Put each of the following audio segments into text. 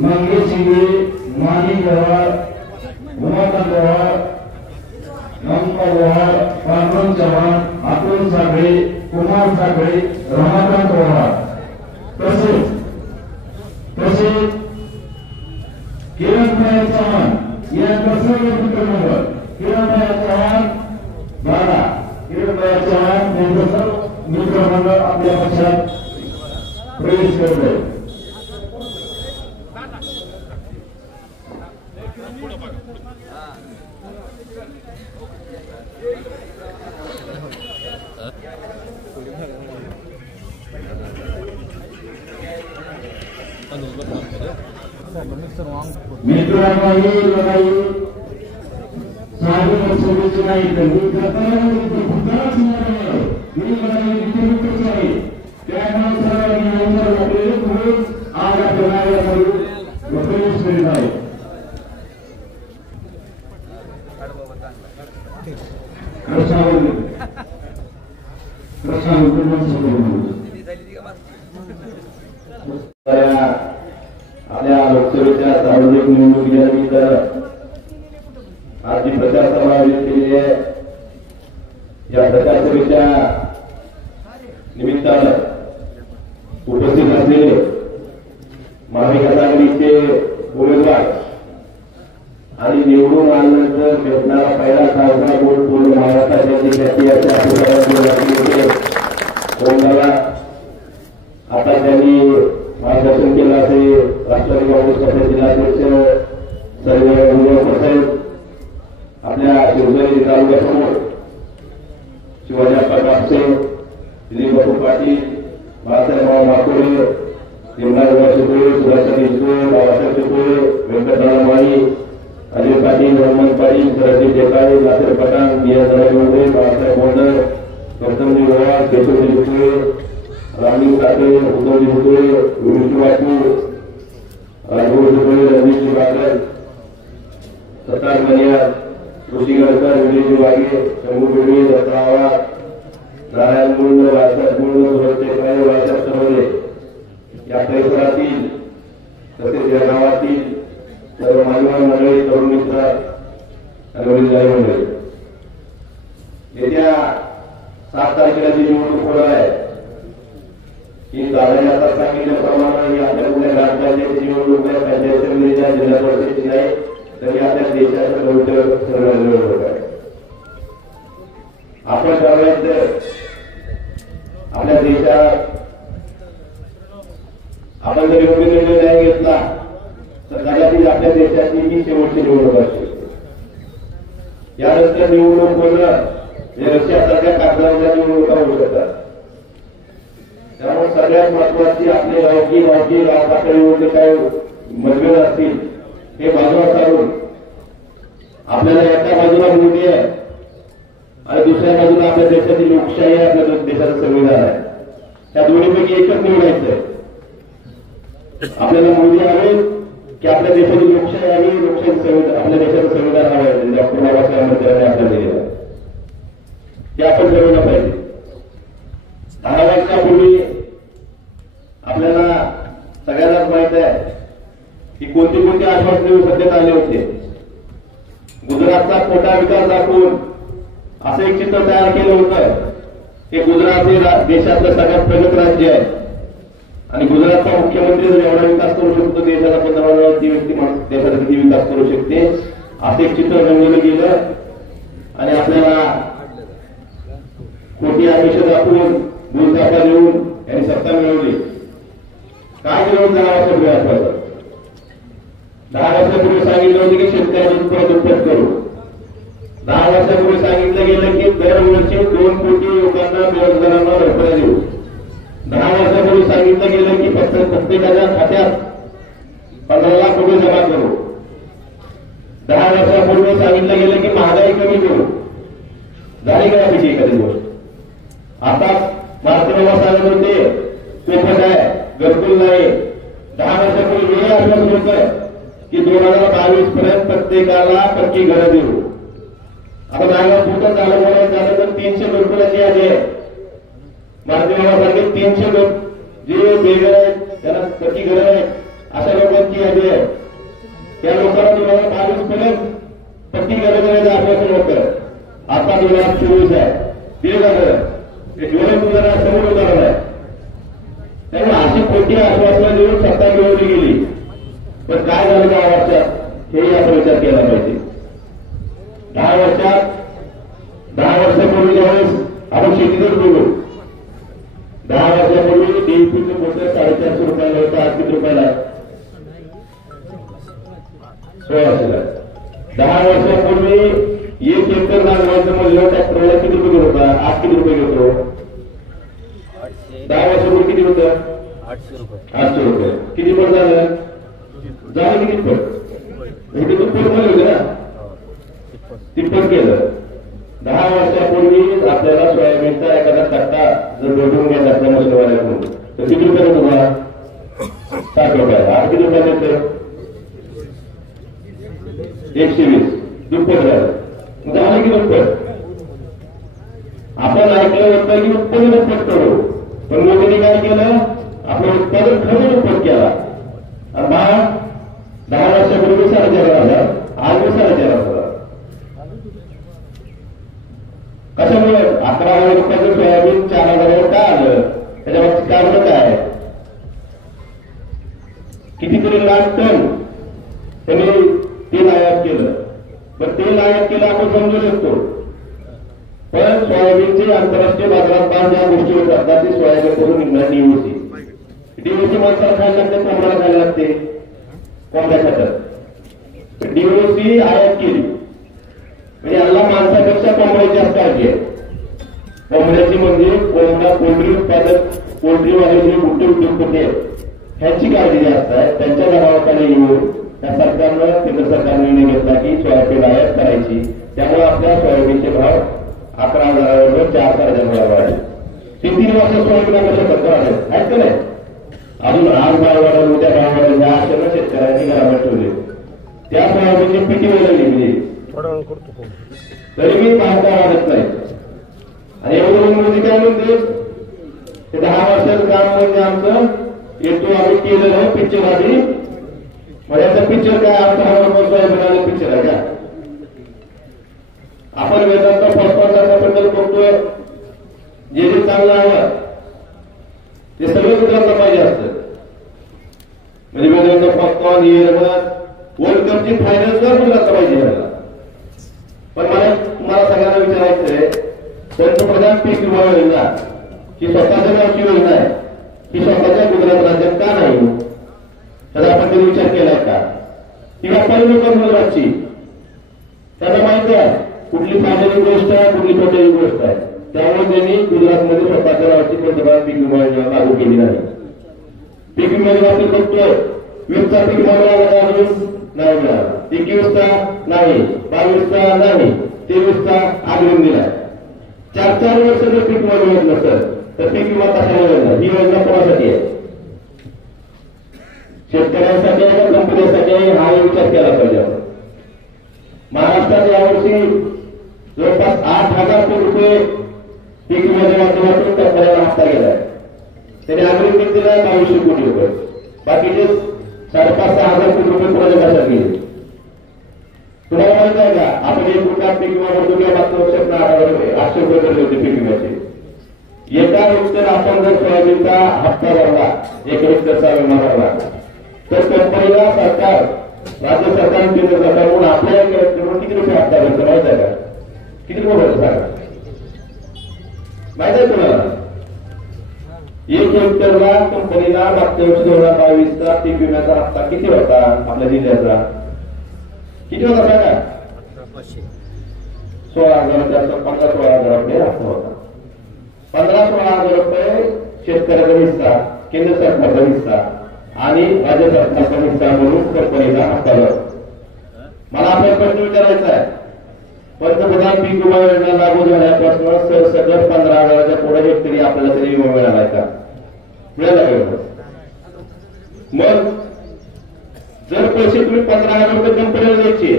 मंगेश शिंदे, मानी गवार, उमाकांत गवार, नंदकुमार गवार, पांडुरंग चव्हाण, अतुल साखळे, कुमार साखळे, रमाकांत गवार, तसेच किरणभाई चव्हाण यांचा सर्व मित्रमंडळ, किरणभाई चव्हाण 12, किरणभाई चव्हाण यांचं सर्व मित्रमंडळ आपल्या पक्षात प्रवेश करत आहे. मित्रांनो साधन सोडून नाही तर मी भूताच नाही त्या माणसाला आज आपल्याला प्रवेश करीत आहे. आपल्या लोकसभेच्या सार्वजनिक निवडणुकीनिमित्त आज जी प्रचार सभा आयोजित केलेली आहे, या प्रचार सभेच्या निमित्तानं उपस्थित असलेले महाविकास आघाडीचे उमेदवार आणि निवडून आल्यानंतर भेटणारा पहिला खासदार वोट पूर्ण महाराष्ट्राच्या आता त्यांनी मार्गदर्शन केलं असे राष्ट्रवादी काँग्रेस पक्षाचे जिल्हाध्यक्ष साहेब आपल्या शिवसेना तालुक्यासमोर शिवाजीप्पा कापसे, दिलीप बापू पाटील, बाळासाहेब माकोडे, हेमराज शितोळे, सुभाष देशमुख, बाबासाहेब शितोळे, व्यंकटराव माळी, अजय पाटील, हनुमंत पाटील, सरस्वती देसाई, नासिर पठाण, मोंडे, बाळासाहेब मोंडर, गौतमजी गोवार, केशवजी भुतळे, रामजी काटे, उद्धवजी भुतळे, विष्णू वाटू, राघव भुतळे, रणजितजी बागर, सत्तार मनिया, ऋषी गडकर, विजयजी वाघे, शंभू बिडवे, दत्तरावा, नारायण मुंड, बाळासाहेब मुंड, सुरज टेकाळे, बाळासाहेब सरोदे या परिसरातील तसेच या गावातील सर्व मान्यवर मंडळी, तरुण मित्र आणि वडीलधारी मंडळी, येत्या 7 तारखेला जी निवडणूक होणार आहे ही दादाने आता सांगितल्याप्रमाणे ही आपल्या पुण्या ग्रामपंचायतीची निवडणूक आहे, पंचायत समितीच्या, जिल्हा परिषदेची नाही तर आपल्या देशाचं भविष्य सर्व निवडणूक आहे. आपण ठरवायचं आपल्या देशात आपण जर योग्य निर्णय नाही घेतला तर कदाचित आपल्या देशाची ही शेवटची निवडणूक असते. यानंतर निवडणूक होणं हे रशियासारख्या कागदावरच्या निवडणुका होऊ शकतात. त्यामुळे सगळ्यात महत्वाची आपले गाव पातळीवरचे काही मतभेद असतील हे बाजूला सारून आपल्याला एका बाजूला मोदी आहे आणि दुसऱ्या बाजूला आपल्या देशाची लोकशाही आहे, आपल्या देशाचं संविधान आहे. त्या दोन्हीपैकी एकच निवडायचं आहे. आपल्याला मोदी हवे की आपल्या देशाची लोकशाही हवी, लोकशाही संविधान आपल्या देशाचं संविधान हवं डॉक्टर बाबासाहेब आंबेडकरांनी आपल्याला दिलेलं हे आपण ठरवलं पाहिजे. 10 वर्षापूर्वी आपल्याला सगळ्यांनाच माहित आहे की कोणती आश्वासने सत्तेत आले होते. गुजरातचा खोटा विकास दाखवून असं एक चित्र तयार केलं होतं की गुजरात हे देशातलं सगळ्यात प्रगत राज्य आहे आणि गुजरातचा मुख्यमंत्री जर एवढा विकास करू शकतो देशाचा 15 ती व्यक्ती देशाचा किती विकास करू शकते असं एक चित्र रंगवलं गेलं आणि आपल्याला खोटी आमिष दाखवून भूलथापा देऊन यांनी सत्ता मिळवली. काय केलं 10 वर्षापूर्वी आठवलं. 10 वर्षापूर्वी सांगितलं होतं की शेतकऱ्यांची दुप्पट करू. 10 वर्षापूर्वी सांगितलं गेलं की दरवर्षी 2 कोटी लोकांना बेरोजगारांना भरपाई देऊ. 10 वर्षापूर्वी सांगितलं गेलं की फक्त प्रत्येकाच्या खात्यात 15 लाख रुपये जमा करू. 10 वर्षापूर्वी सांगितलं गेलं की महागाई कमी करू. झाली का यापैकी एखादी गोष्ट? आता भारतीय बाबा सांगत होते कोकण आहे, घरकुल नाही. 10 वर्षापूर्वी हे आश्वासन होतं की 2022 पर्यंत प्रत्येकाला पक्की घरं देऊ. आता नागाव फुटत झालं बोलायचं झालं तर 300 घरकुलाची यादी आहे. भारतीय बाबा सांगितले 300 लोक जे बेघर आहेत त्यांना पक्की घरं आहेत अशा लोकांची यादी आहे. त्या लोकांना 2022 पर्यंत पट्टी गरजेचं आश्वासन होतं. आता 2024 आहे, दीड झालं, ते जुलै 2016 उदाहरण आहे. त्यामुळे अशी खोटी आश्वासनं देऊन सत्ता मिळवली गेली. पण काय झालं 10 वर्षात हेही आपण विचार केला पाहिजे. 10 वर्षापूर्वी ज्यावेळेस आपण शेतीतच बोलू, 10 वर्षापूर्वी डीएपीचं मोठं 450 रुपयाला होतं, आज किती रुपयाला? 1600. 10 वर्षापूर्वी एक एकर नांगराचं मूल्य ट्रॅक्टरला किती रुपये होता, आज किती रुपये घेतो? 10 वर्षापूर्वी किती होतं? 800 रुपये. किती पट झालं? किती पट? हे दुप्पट होते ना, तिप्पट केलं. 10 वर्षापूर्वी आपल्याला सोयाबीनचा एखादा कट्टा जर भेटून घ्यायचा असल्या मशिनवाल्याकडून तर किती रुपये होतो तुम्हाला? 60 रुपयाला. आज किती रुपये देतं? 120. दुप्पट झालं. झालं की दुप्पट. आपण ऐकलं होतं की उत्पन्न दुप्पट करू, पण मोदींनी काय केलं? आपलं उत्पादन खरं दुप्पट केला. आणि 10 वर्षापूर्वी 4,500, आज 4,500. कशामुळे 11,000 रुपयाचं सोयाबीन 4,000 का आलं? त्याच्यावरची कारण काय? कितीतरी लाख टन त्यांनी तेल आयात केलं. पण तेल आयात केलं आपण समजू शकतो, पण सोयाबीनचे आंतरराष्ट्रीय बाजारात 5 ज्या गोष्टी होतात ती सोयाबीन करून निघणार डीओसी माणसाला खायला लागते, कोंबड्याला खायला लागते, कोंबड्या खातात. डीओसी आयात केली म्हणजे याला माणसापेक्षा कोंबड्याची जास्त काळजी आहे. कोंबड्याची म्हणजे कोंबडा पोल्ट्री उत्पादक, पोल्ट्रीवाले जे मोठे उद्योगपती आहेत ह्याची काळजी जास्त आहे. त्यांच्या घरावाखाली येऊन त्या सरकारनं, केंद्र सरकारने निर्णय घेतला की सोयाबीन आयात करायची. त्यामुळे आपल्या सोयाबीनचे भाव 11,000 4,000 वाढले. 3 वर्ष सोयाबीन कशा प्रकार आहेत का नाही? अजून आज भाव वाढेल, उद्या भाव वाढेल, या आशेनं शेतकऱ्यांनी घरामध्ये ठेवले. त्या सोयाबीनची पिटी वेळेली गेली तरी मी पाहता वाढत नाही. आणि एवढं म्हणजे काय म्हणते, ते 10 वर्षाचं काम म्हणजे आमचं येतो आम्ही केलेलं पिक्चर आधी. म्हणजे याचा पिक्चर काय? आमचा हा पिक्चर आहे का? आपण वेदांत फॉस्फॉरसारख्याबद्दल बघतोय, जे चांगलं हवं ते सगळं गुजरातला पाहिजे असतं. म्हणजे वेदांत फॉस्फॉर वर्ल्ड कपची फायनल सुद्धा गुजरातला पाहिजे. पण तुम्हाला सगळ्यांना विचारायचंय, पंतप्रधान पीक विमा योजना ही स्वतःच्या नावाची योजना आहे, ही स्वतःच्या गुजरात राज्यात का नाही? त्याचा आपण कधी विचार केलाय का? ही व्यापारी लोक गुजरातची, त्यांना माहिती आहे कुठली फायद्याची गोष्ट आहे, कुठली तोट्याची गोष्ट आहे. त्यामुळे त्यांनी गुजरातमध्ये स्वतःच्या नावाची पंतप्रधान पीक विमा योजना लागू केली नाही. पीक विमा योजना बघतोय, 20चा पीक विमा मिळाला नाही मिळाला, 21चा नाही, 22चा नाही, 23चा आग्रह दिलाय. 4-4 वर्ष जर पीक विमा मिळत नसेल तर पीक विमा कशाला योजना? ही योजना कोणासाठी आहे? शेतकऱ्यांसाठी आहे का कंपन्यांसाठी आहे? हा विचार केला पाहिजे आपण. महाराष्ट्रात यावर्षी जवळपास 8,000 कोटी रुपये पीक विम्याच्या माध्यमातून कंपन्यांना हप्ता गेलाय. त्याने आग्रह किती दिलाय? 2200 कोटी रुपये. बाकीचे 5,500-6,000 कोटी रुपये कोणाच्या कशात गेले? तुम्हाला माहित आहे का? आपण 1 रुपया पीक विमा भरतो किंवा मागच्या वर्षात 800 रुपये भरले होते पीक विम्याचे. एका हेक्टर आपण जर सोयाबीनचा हप्ता भरला, 1 हेक्टरचा विमा भरला, तर कंपनीला सरकार, राज्य सरकार, केंद्र सरकार म्हणून आपल्या 1 हेक्टरवर किती रुपये हप्ता भरतो माहित आहे का? किती रुपये भरतो सांगा? माहित आहे तुम्हाला? 1 हेक्टरला कंपनीला मागच्या वर्षी 2022चा पीक विम्याचा हप्ता किती होता? आपल्या जिल्ह्याचा किती होता सांगा? 16,000, 15-16,000 रुपये हप्ता होता. 15-16,000 रुपये शेतकऱ्याचा हिस्सा, केंद्र सरकारचा हिस्सा आणि राज्य सरकारचा हिस्सा म्हणून कंपनीला हप्ता जातो. मला आपल्याला प्रश्न विचारायचा आहे, पंतप्रधान पीक विमा योजना लागू झाल्यापासून सरसकट 15,000च्या पुढे हेक्टरी आपल्याला तरी विमा मिळाला का? मिळाला का? मग जर पैसे तुम्ही 15,000 रुपये कंपनीला द्यायचे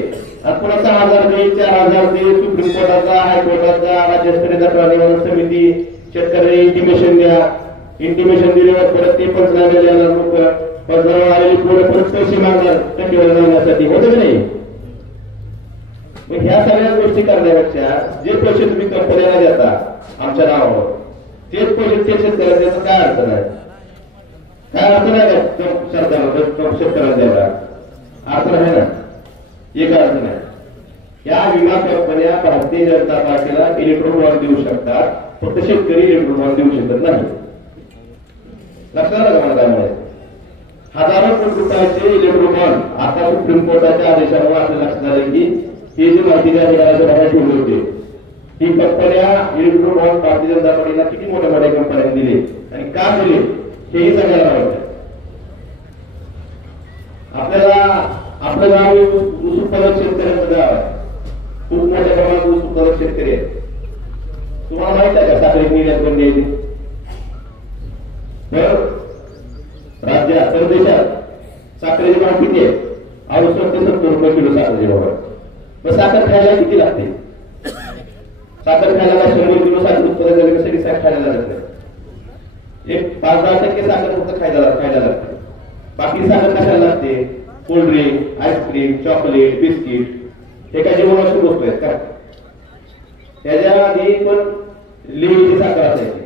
आणि पुन्हा 6,000 दे, 4,000 दे, सुप्रीम कोर्टाचा, हायकोर्टाचा, राज्यस्तरीय तक्रार निवारण समिती, शेतकऱ्यांनी इंटिमेशन द्या, इंटिमेशन दिल्यावर परत ते 15,000 पण जवळ आलेली पोरं परत पैसे मागणार टक्केवारी मिळवण्यासाठी, होतं की नाही? मग ह्या सगळ्या गोष्टी करण्यापेक्षा जे पैसे तुम्ही कंपनीला देता आमच्या नावावर, तेच पैसे ते शेतकऱ्याला द्यायचं काय अडचण आहे? काय अडचण आहे का सरकारला शेतकऱ्याला द्यायला? अडचण आहे ना? एक अडचण आहे. या विमा कंपन्या भारतीय जनता पार्टीला इलेक्ट्रॉन बॉन्ड देऊ शकतात, फक्त शेतकरी इलेक्ट्रॉन बॉन्ड देऊ शकत नाही. लक्षात आलं का मला काय म्हणायचं? हजारो कोटी रुपयाचे इलेक्ट्रॉन बॉन्ड आता सुप्रीम कोर्टाच्या आदेशामुळे आपल्याला लक्षात आले की हे जे माहिती अधिकाराच्या बाहेर ठेवले होते, ही कंपन्या इलेक्ट्रॉन बॉन्ड भारतीय जनता पार्टीला किती मोठ्या मोठ्या कंपन्यांनी दिले आणि का दिले हेही सगळ्याला माहिती आहे. आपल्याला आपलं गाव ऊस उत्पादक शेतकऱ्यांचं गाव आहे, खूप मोठ्या प्रमाणात ऊस उत्पादक शेतकरी आहेत. तुम्हाला माहित आहे का साखरेची निर्यात बंदी आहे? राज्यात परदेशात साखरेची भाव किती आहे? 70 रुपये किलो साखरेची भाव आहे. मग साखर खायला किती लागते? साखर खायला 100 किलो साखर उत्पादन करण्यासाठी साखर खायला लागत नाही. एक 5-10% साखर फक्त खायला लागते. बाकी साखर कशाला लागते? कोल्ड्रिंक, आईस्क्रीम, चॉकलेट, बिस्किट, हे काय जीवनावश्यक वस्तू आहेत का? त्याच्या आधी पण लिहिलेली साखर असायची.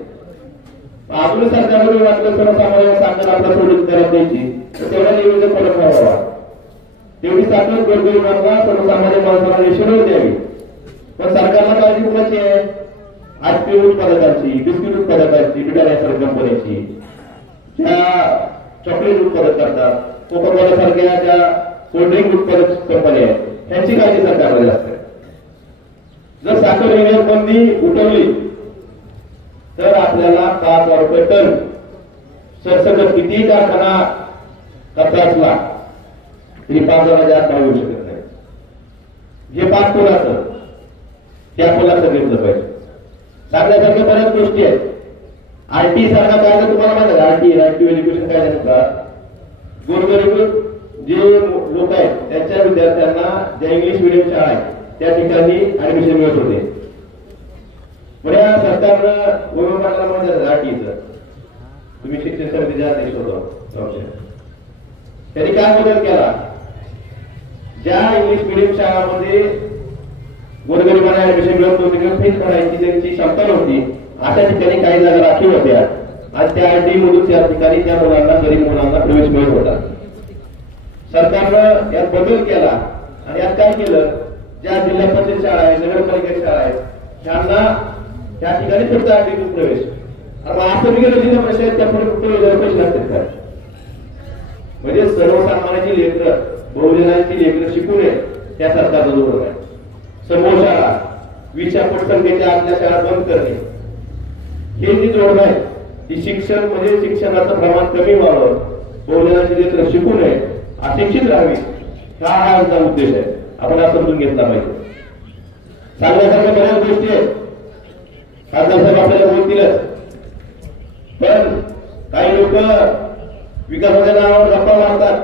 अजून सरकारमध्ये वाटलं सर्वसामान्य साखर आपला सोडून करत द्यायची, तर तेवढ्या लिहिलेचा फरक व्हावा. तेवढी साखर गोरगरिबांना सर्वसामान्य माणसाला रेशनवर द्यावी. पण सरकारला काळजी कुणाची आहे? आईस्क्रीम उत्पादकांची, बिस्किट उत्पादकांची, बिटाऱ्यासारख्या कंपन्यांची, ज्या चॉकलेट उत्पादक करतात, कोका-कोला सारख्या ज्या कोल्ड्रिंक उत्पादक कंपन्या आहेत, त्यांची काळजी सरकारला जास्त आहे. जर साखर निर्यात बंदी उठवली तर आपल्याला 5,000 रुपये टन सरसकट किती कारखाना खर्च असला तरी 5,000च्या आत येऊ शकत नाही. हे 5 पोलाचं त्या पोलाचं घेतलं पाहिजे. सांगण्यासारख्या बऱ्याच गोष्टी आहेत. आरटी सारखा कायदा तुम्हाला माहिती आहे? आरटी राष्ट्रीय एज्युकेशन कायद्यानुसार गोरगरीब जे लोक आहेत त्यांच्या विद्यार्थ्यांना ज्या इंग्लिश मिडियम शाळा आहेत त्या ठिकाणी ऍडमिशन मिळत होते. पुण्या सरकारनं वयोमानाला म्हणजे आरटीचं तुम्ही शिक्षण समितीच्या अध्यक्ष होतो, त्यांनी काय बदल केला? ज्या इंग्लिश मिडियम शाळांमध्ये गोरगरिबांना ऍडमिशन मिळत नव्हती, फीस भरायची त्यांची क्षमता नव्हती, अशा ठिकाणी काही जागा राखीव होत्या आणि त्या आरटी मधून त्या ठिकाणी त्या मुलांना, गरीब मुलांना प्रवेश मिळत होता. सरकारनं यात बदल केला आणि यात काय केलं? ज्या जिल्हा परिषद शाळा आहेत, नगरपालिका शाळा आहेत, त्यांना त्या ठिकाणी फक्त आरटीतून प्रवेश. असं गेलं जिल्हा परिषद त्या पुढे कुठे पैसे लागतात का? म्हणजे सर्वसामान्यांची लेकरं, बहुजनांची लेकरं शिकू नये त्या सरकारचा धोरण आहे. समूह शाळा, 20% संख्येच्या आतल्या शाळा बंद करणे, हे जी धोरण आहे ती शिक्षण म्हणजे शिक्षणाचं प्रमाण कमी व्हावं, बहुजनांची लेकरं शिकू नये, अशिक्षित राहावी, हा आमचा उद्देश आहे. आपण हा समजून घेतला पाहिजे. सांगण्यासारख्या बऱ्याच गोष्टी आहेत, खासदार साहेब आपल्याला बोलतीलच, पण काही लोक विकासाच्या नावावर गप्पा मारतात.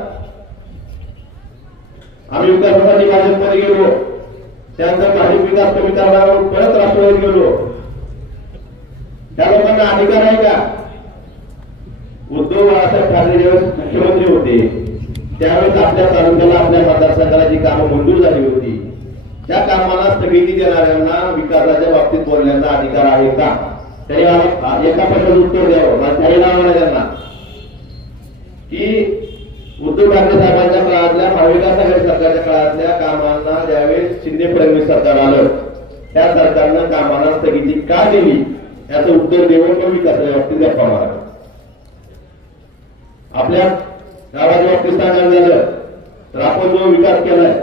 आम्ही विकासासाठी भाजपमध्ये गेलो, त्यानंतर भाजप विकास कमी करण्यावर परत राष्ट्रवादीत गेलो. त्या लोकांना अधिकार आहे का? उद्धव बाळासाहेब ठाकरे ज्यावेळेस मुख्यमंत्री होते त्यावेळेस आपल्या तालुक्याला, आपल्या मतदारसंघाला जी कामं मंजूर झाली होती त्या कामाला स्थगिती देणाऱ्यांना विकासाच्या बाबतीत बोलण्याचा अधिकार आहे का? तरी एका प्रश्नाचं उत्तर द्यावं. त्याही नाव आहे त्यांना की उद्धव ठाकरे साहेबांच्या काळातल्या, महाविकास आघाडी सरकारच्या काळातल्या कामांना ज्यावेळेस शिंदे फडणवीस सरकार आलं त्या सरकारनं कामांना स्थगिती का दिली याचं उत्तर देऊन पण विकासाच्या बाबतीत गप्पा मारा. आपल्या गावाच्या बाबतीत सांगायला झालं तर आपण जो विकास केलाय,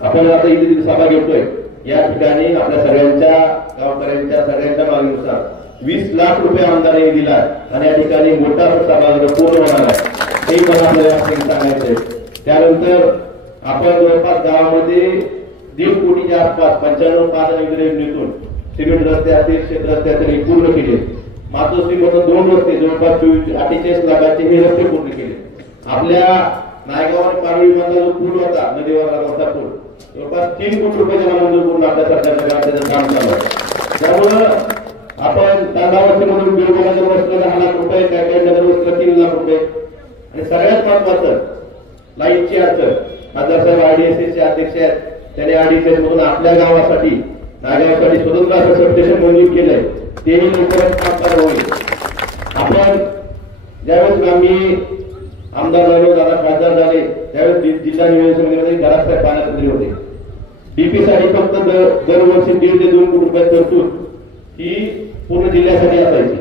आपण आता इथे सभा घेतोय, या ठिकाणी आपल्या सगळ्यांच्या गावकऱ्यांच्या सगळ्यांच्या मागणीनुसार 20 लाख रुपये आमदारांनी दिला आणि या ठिकाणी मोठा सभागृह पूर्ण होणार आहे, हे पण आपल्याला सांगायचंय. त्यानंतर आपण जवळपास गावामध्ये 1.5 कोटीच्या आसपास 95 पादनगरी योजनेतून सिमेंट रस्ते असतील, शेत रस्ते असतील पूर्ण केले. मातोश्री मधून 2 रस्ते जवळपास 48 लाखाचे हे रस्ते पूर्ण केले. आपल्या नायगाव आणि पारळी मधला जो पूल होता, नदीवरला मोठा पूल, जवळपास 3 कोटी रुपये त्याला मंजूर करून आपल्या सरकारच्या काळात काम चालू आहे. त्यामुळं आपण तांदावस्तीमधून बिलगोला जर बसलं 10 लाख रुपये, काय काय नगर बसलं 3 लाख रुपये आणि सगळ्यात महत्वाचं लाईटची अडचण. खासदार साहेब आरडीएसचे अध्यक्ष आहेत, त्यांनी आरडीएस मधून आपल्या गावासाठी नागावसाठी स्वतंत्र असं सबस्टेशन मंजूर केलंय, तेही लवकरच काम चालू होईल. आपण ज्यावेळेस आम्ही आमदार झालो, दादा खासदार झाले, त्यावेळेस जिल्हा नियोजन समितीमध्ये घरात पाण्यात उतरले होते. डीपी साठी फक्त दरवर्षी 1.5 ते 2 कोटी रुपये तरतूद ही पूर्ण जिल्ह्यासाठी असायची.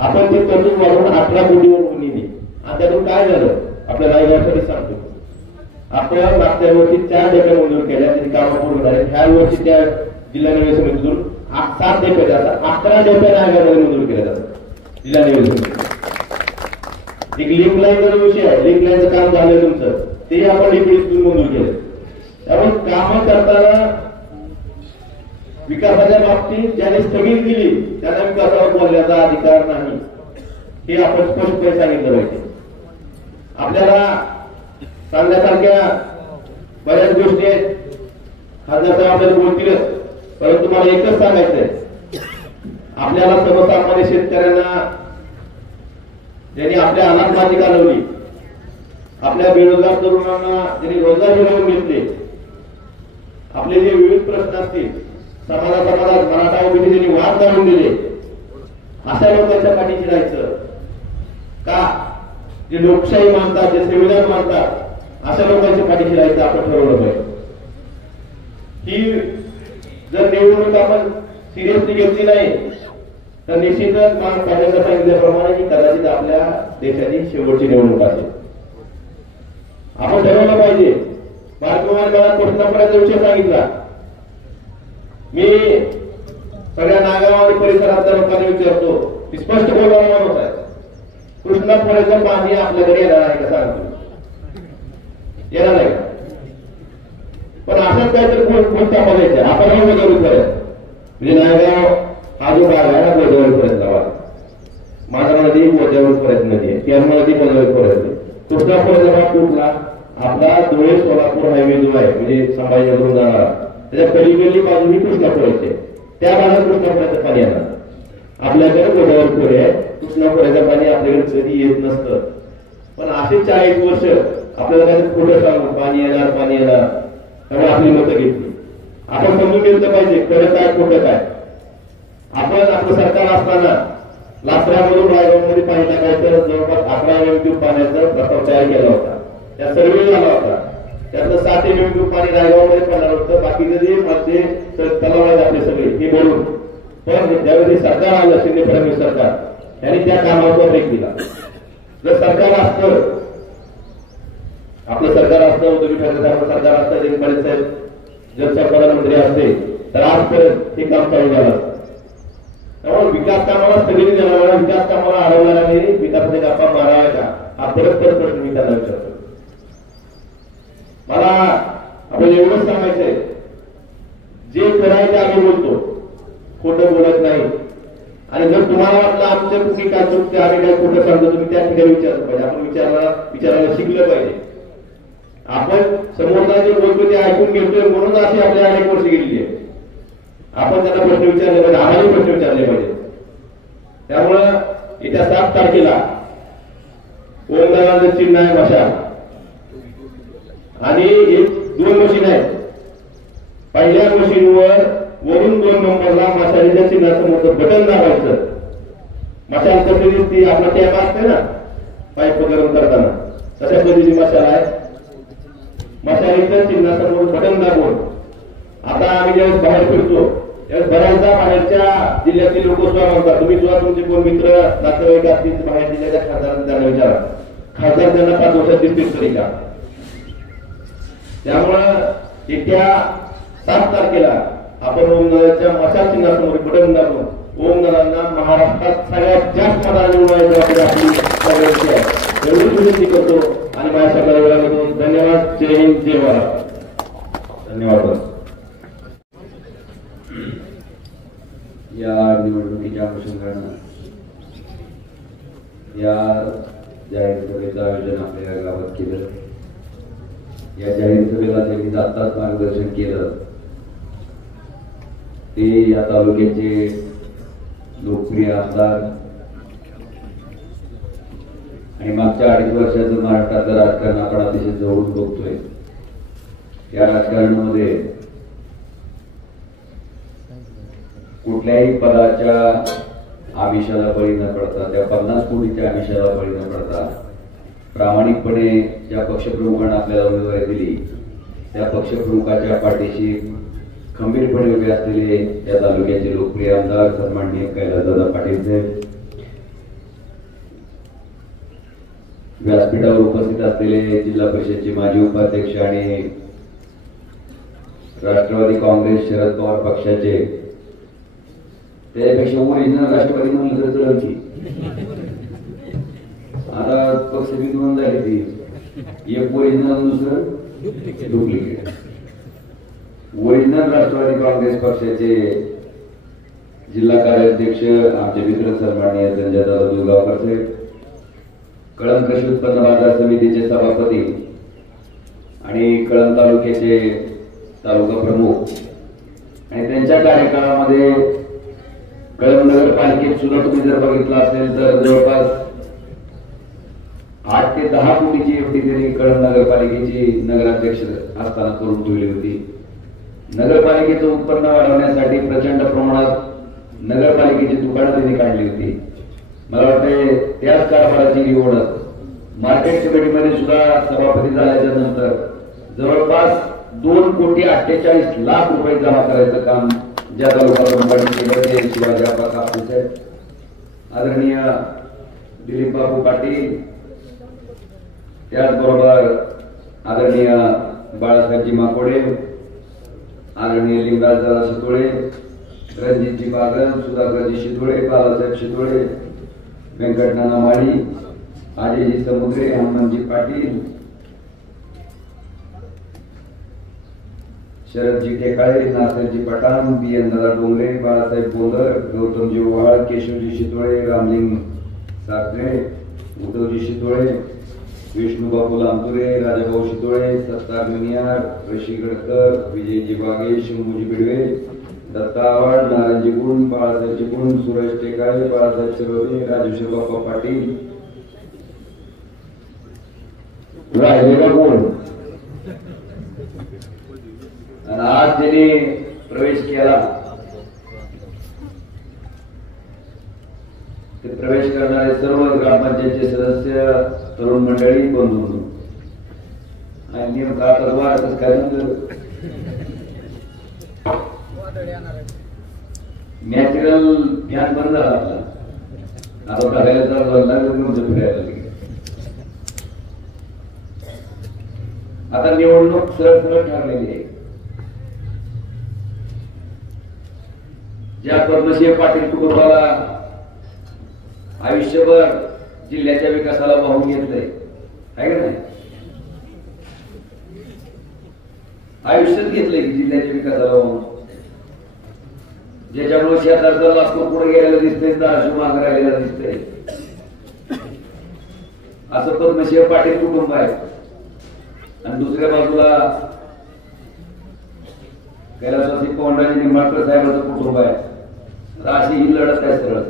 आपण ती तरतूद वाढवून 18 कोटीवर नेली आणि त्यातून काय झालं आपल्या रायगडसाठी सांगतो. आपण मागच्या वर्षी 4 डेप्या मंजूर केल्या, त्याची कामं पूर्ण झाली. ह्या वर्षी त्या जिल्हा नियोजन समितीतून 7 डेप्या जातात, 11 डेप्या रायगडमध्ये मंजूर केल्या जातात जिल्हा नियोजन समिती. एक लिंक लाईनचा विषय आहे, लिंक लाईनचं काम झालं तुमचं, ते आपण डीपीडीतून मंजूर केलं. त्यामुळे कामं करताना विकासाच्या बाबतीत ज्याने स्थगित दिली त्यांना विकासावर बोलण्याचा अधिकार नाही, हे आपण स्पष्टपणे सांगितलं पाहिजे. आपल्याला सांगण्यासारख्या बऱ्याच गोष्टी आहेत, खासदार साहेब आपल्याला बोलतीलच, परंतु मला एकच सांगायचंय, आपल्याला सर्वसामान्य शेतकऱ्यांना ज्यांनी आपल्या अनाथमाती घालवली, आपल्या बेरोजगार तरुणांना ज्यांनी रोजगार मिळवून घेतले, आपले जे विविध प्रश्न असतील समाजात मराठा ओबीसी ज्यांनी वाद घालून दिले, अशा लोकांच्या पाठीशी राहायचं का? जे लोकशाही मानतात, जे संविधान मानतात, अशा लोकांच्या पाठीशी राहायचं आपण ठरवलं पाहिजे. ही जर निवडणूक आपण सिरियसली घेतली नाही तर निश्चितच मान पाण्याच्या सांगितल्याप्रमाणे ही कदाचित आपल्या देशाची शेवटची निवडणूक असेल. आपण ठरवलं पाहिजे. बाळकुमार मला कृष्णापुराचा विषय सांगितला. मी सगळ्या नागाव आणि परिसरातल्या लोकांना विचारतो, स्पष्ट बोलणारा माणूस आहे, कृष्णापुराचं पाणी आपल्याकडे येणार आहे का? सांगतो येणार नाही का? पण असंच काहीतरी कोणता बघायचं आपण हे बदलून करायचं. म्हणजे नागाव हा जो भाग आहे ना गोदावरी पर्यंत भाग, माझा नदी गोदावरी पर्यंत नदी आहे, केरळ नदी गोदावरी पर्यंत. कृष्णापुराचा भाग कुठला? आपला धुळे सोलापूर हायवे जो आहे, म्हणजे संभाजीनगरून जाणारा, त्याच्या पलीकडली बाजू ही कृष्णापुराची आहे. त्या भागात कृष्णापुराचं पाणी येणार. आपल्याकडे गोदावरी खोरे आहे, कृष्णापुराचं पाणी आपल्याकडे कधी येत नसतं. पण असे 40 वर्ष आपल्याला काही खोटं सांगू पाणी येणार पाणी येणार, त्यामुळे आपली मतं घेतली. आपण समजून घेतलं पाहिजे खरं काय खोटं काय. आपण आपलं सरकार असताना लासरामधून रायगडमध्ये पाणी टाकायचं जवळपास 11 MMCU पाण्याचा प्रस्ताव तयार केला होता. त्या सर्वे झाला होता, त्यातलं 7 MMCU पाणी रायगावमध्ये पडणार होतं, बाकीचे जे मध्ये तलाव आहेत आपले सगळे हे भरून. पण ज्यावेळी सरकार आलं शिंदे फडणवीस सरकार, त्यांनी त्या कामाचा ब्रेक दिला. जर सरकार असतं, आपलं सरकार असतं, उद्धव ठाकरे साहेब सरकार असतं, देशपांडे साहेब जर प्रधानमंत्री असते तर आजपर्यंत हे काम चालू झालं असतं. त्यामुळे विकास कामाला स्थगिती देणारा, विकास कामाला अडवणारा नाही, विकासाचे गप्पा मारावा का, हा परत प्रश्न मी त्यांना विचारतो. मला आपण एवढंच सांगायचंय, जे करायचं आम्ही बोलतो, खोटं बोलत नाही. आणि जर तुम्हाला वाटलं आमच्या कुठे काय चुकते, आम्ही काय खोटं सांगतो, तुम्ही त्या ठिकाणी विचारलं पाहिजे. आपण विचारायला शिकलं पाहिजे. आपण समोरचा जे बोलतो ते ऐकून घेतोय म्हणून अशी आपल्या अनेक वर्ष गेलेली आहे. आपण त्यांना प्रश्न विचारले पाहिजे, आम्हाला प्रश्न विचारले पाहिजे. त्यामुळं येत्या 7 तारखेला ओमदानाचं चिन्ह आहे मशाल, आणि 2 मशीन आहेत. पहिल्या मशीनवर वरून 2 नंबरला मशालीच्या चिन्हासमोरचं बटन दाबायचं. मशाल कशी दिसते, आपला टॅप असते ना पाईप गरम करताना, तशा पद्धतीची मशाल आहे. मशालीच्या चिन्हासमोर बटन दाबून आता आम्ही ज्यावेळेस बाहेर फिरतो त्यावेळेस बऱ्याचदा बाहेरच्या जिल्ह्यातील लोक सुद्धा म्हणतात, तुम्ही सुद्धा तुमचे कोण मित्र नातेवाईक असतील बाहेर जिल्ह्याच्या खासदार त्यांना विचारा, खासदार त्यांना 5 वर्षात दिसतील तरी का. त्यामुळं येत्या 7 तारखेला आपण ओमदानाच्या मशाल चिन्हासमोर बटन दाबून ओमदानांना महाराष्ट्रात सगळ्यात जास्त मतांनी निवडायची आपली सगळ्यांची आहे एवढी विनंती करतो. आणि माझ्या सगळ्या वेळामधून धन्यवाद. जय हिंद, जय महाराष्ट्र. धन्यवाद. या निवडणुकीच्या अनुषंगानं या जाहीर सभेचं आयोजन आपल्या गावात केलं. या जाहीर सभेला त्यांनी आत्ताच मार्गदर्शन केलं ते या तालुक्याचे लोकप्रिय आमदार आणि मागच्या 2.5 वर्षाचं महाराष्ट्रातलं राजकारण आपण अतिशय जवळून बघतोय. या राजकारणामध्ये कुठल्याही पदाच्या आमिषाला बळी न पडता, त्या 50 कोटीच्या आमिषाला बळी न पडता प्रामाणिकपणे ज्या पक्षप्रमुखांना आपल्याला उमेदवारी दिली त्या पक्षप्रमुखाच्या पाठीशी खंबीरपणे उभे असलेले या तालुक्याचे लोकप्रिय आमदार सन्माननीय कैलासदादा पाटील साहेब, व्यासपीठावर उपस्थित असलेले जिल्हा परिषदचे माजी उपाध्यक्ष आणि राष्ट्रवादी काँग्रेस शरद पवार पक्षाचे, त्यापेक्षा ओरिजिनल राष्ट्रवादी म्हणलं तर चढल की, आता पक्ष विद्वान झाले ती, एक ओरिजिनल दुसरं डुप्लिकेट. ओरिजिनल राष्ट्रवादी काँग्रेस पक्षाचे जिल्हा कार्याध्यक्ष आमचे मित्र सन्माननीय संजयदादा दुर्गावकर साहेब, कळंब कृषी उत्पन्न बाजार समितीचे सभापती आणि कळंब तालुक्याचे तालुका प्रमुख, आणि त्यांच्या कार्यकाळामध्ये कळंब नगरपालिकेत सुद्धा तुम्ही जर बघितलं असेल तर जवळपास 8 ते 10 कोटीची एवढी त्यांनी कळंब नगरपालिकेची नगराध्यक्ष असताना करून ठेवली होती. नगरपालिकेचं उत्पन्न वाढवण्यासाठी प्रचंड प्रमाणात नगरपालिकेची दुकानं त्यांनी काढली होती. मला वाटते त्याच कारभाराची ही ओळख मार्केट कमिटीमध्ये सुद्धा सभापती झाल्याच्या नंतर जवळपास 2,48,00,000 रुपये जमा करायचं काम ज्या तालुका प्रमुखांनी केलं ते शिवाजी आप्पा कापसे साहेब, आदरणीय दिलीप बाबू पाटील, त्याचबरोबर आदरणीय बाळासाहेबजी माकोडे, आदरणीय लिंगराजदादा शितोळे, रणजितजी बागल, सुधाकरजी शितोळे, बालासाहेब शितोळे, व्यंकटनाना माळी, अजयजी समुद्रे, हनुमानजी पाटील, शरदजी टेकाळे, नासरजी पठाण, बी.एन. दादा डोंगरे, बाळासाहेब बोंदर, गौतमजी ओवाळ, केशवजी शितोळे, रामलिंग साखरे, उद्धवजी शितोळे, विष्णुबाबू लांबुरे, राजाभाऊ शितोळे, सत्तार मिनियार, ऋषी गडकर, विजयजी बागे, शंभूजी बिडवे, दत्ता आव्हाड, नारायणजी गुण, बाळासाहेबजी गुण, सुरेश टेकाळे, बाळासाहेब शिरोळे, राजेश्वर बाप्पा पाटील, राहिलेला गुण. आणि आज ज्यांनी प्रवेश केला ते प्रवेश करणारे सर्व ग्रामपंचायतचे सदस्य, तरुण मंडळी, बंधू आणि नेमका आता काय नॅचरल ज्ञान बंद झाला आपला, आता बघायला तर फिरायला. आता निवडणूक सरळ सरळ ठरलेली आहे. ज्या पद्मसिंह पाटील कुटुंबाला आयुष्यभर जिल्ह्याच्या विकासाला वाहून घेतलंय, आहे का नाही, आयुष्यात घेतलंय जिल्ह्याच्या विकासाला वाहून, ज्याच्यामुळे शेजारचा लाखो पुढे गेलेला दिसतंय, दाशू माग राहिलेला दिसतंय, असं पद्मसिंह पाटील कुटुंब आहे. आणि दुसऱ्या बाजूला कैलासवासी पवनराजे निंबाळकर साहेबांचं कुटुंब आहे. अशी ही लढत आहे सरळ.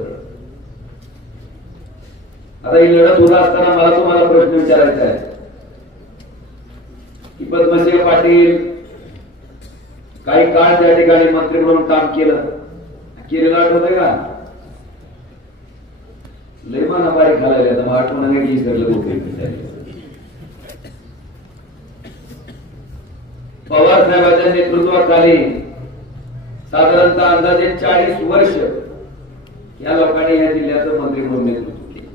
आता ही लढत होत असताना मला तुम्हाला प्रश्न विचारायचा आहे की पद्मसिंह पाटील काही काळ त्या ठिकाणी मंत्री म्हणून काम केलेलं आठवतंय का? लय माना बारीक घालायला तर मग आठवण नाही विसरलं गोष्टी. पवार साहेबांच्या नेतृत्वाखाली साधारणतः अंदाजे 40 वर्ष या लोकांनी या जिल्ह्याचं मंत्री म्हणून नेतृत्व केलं.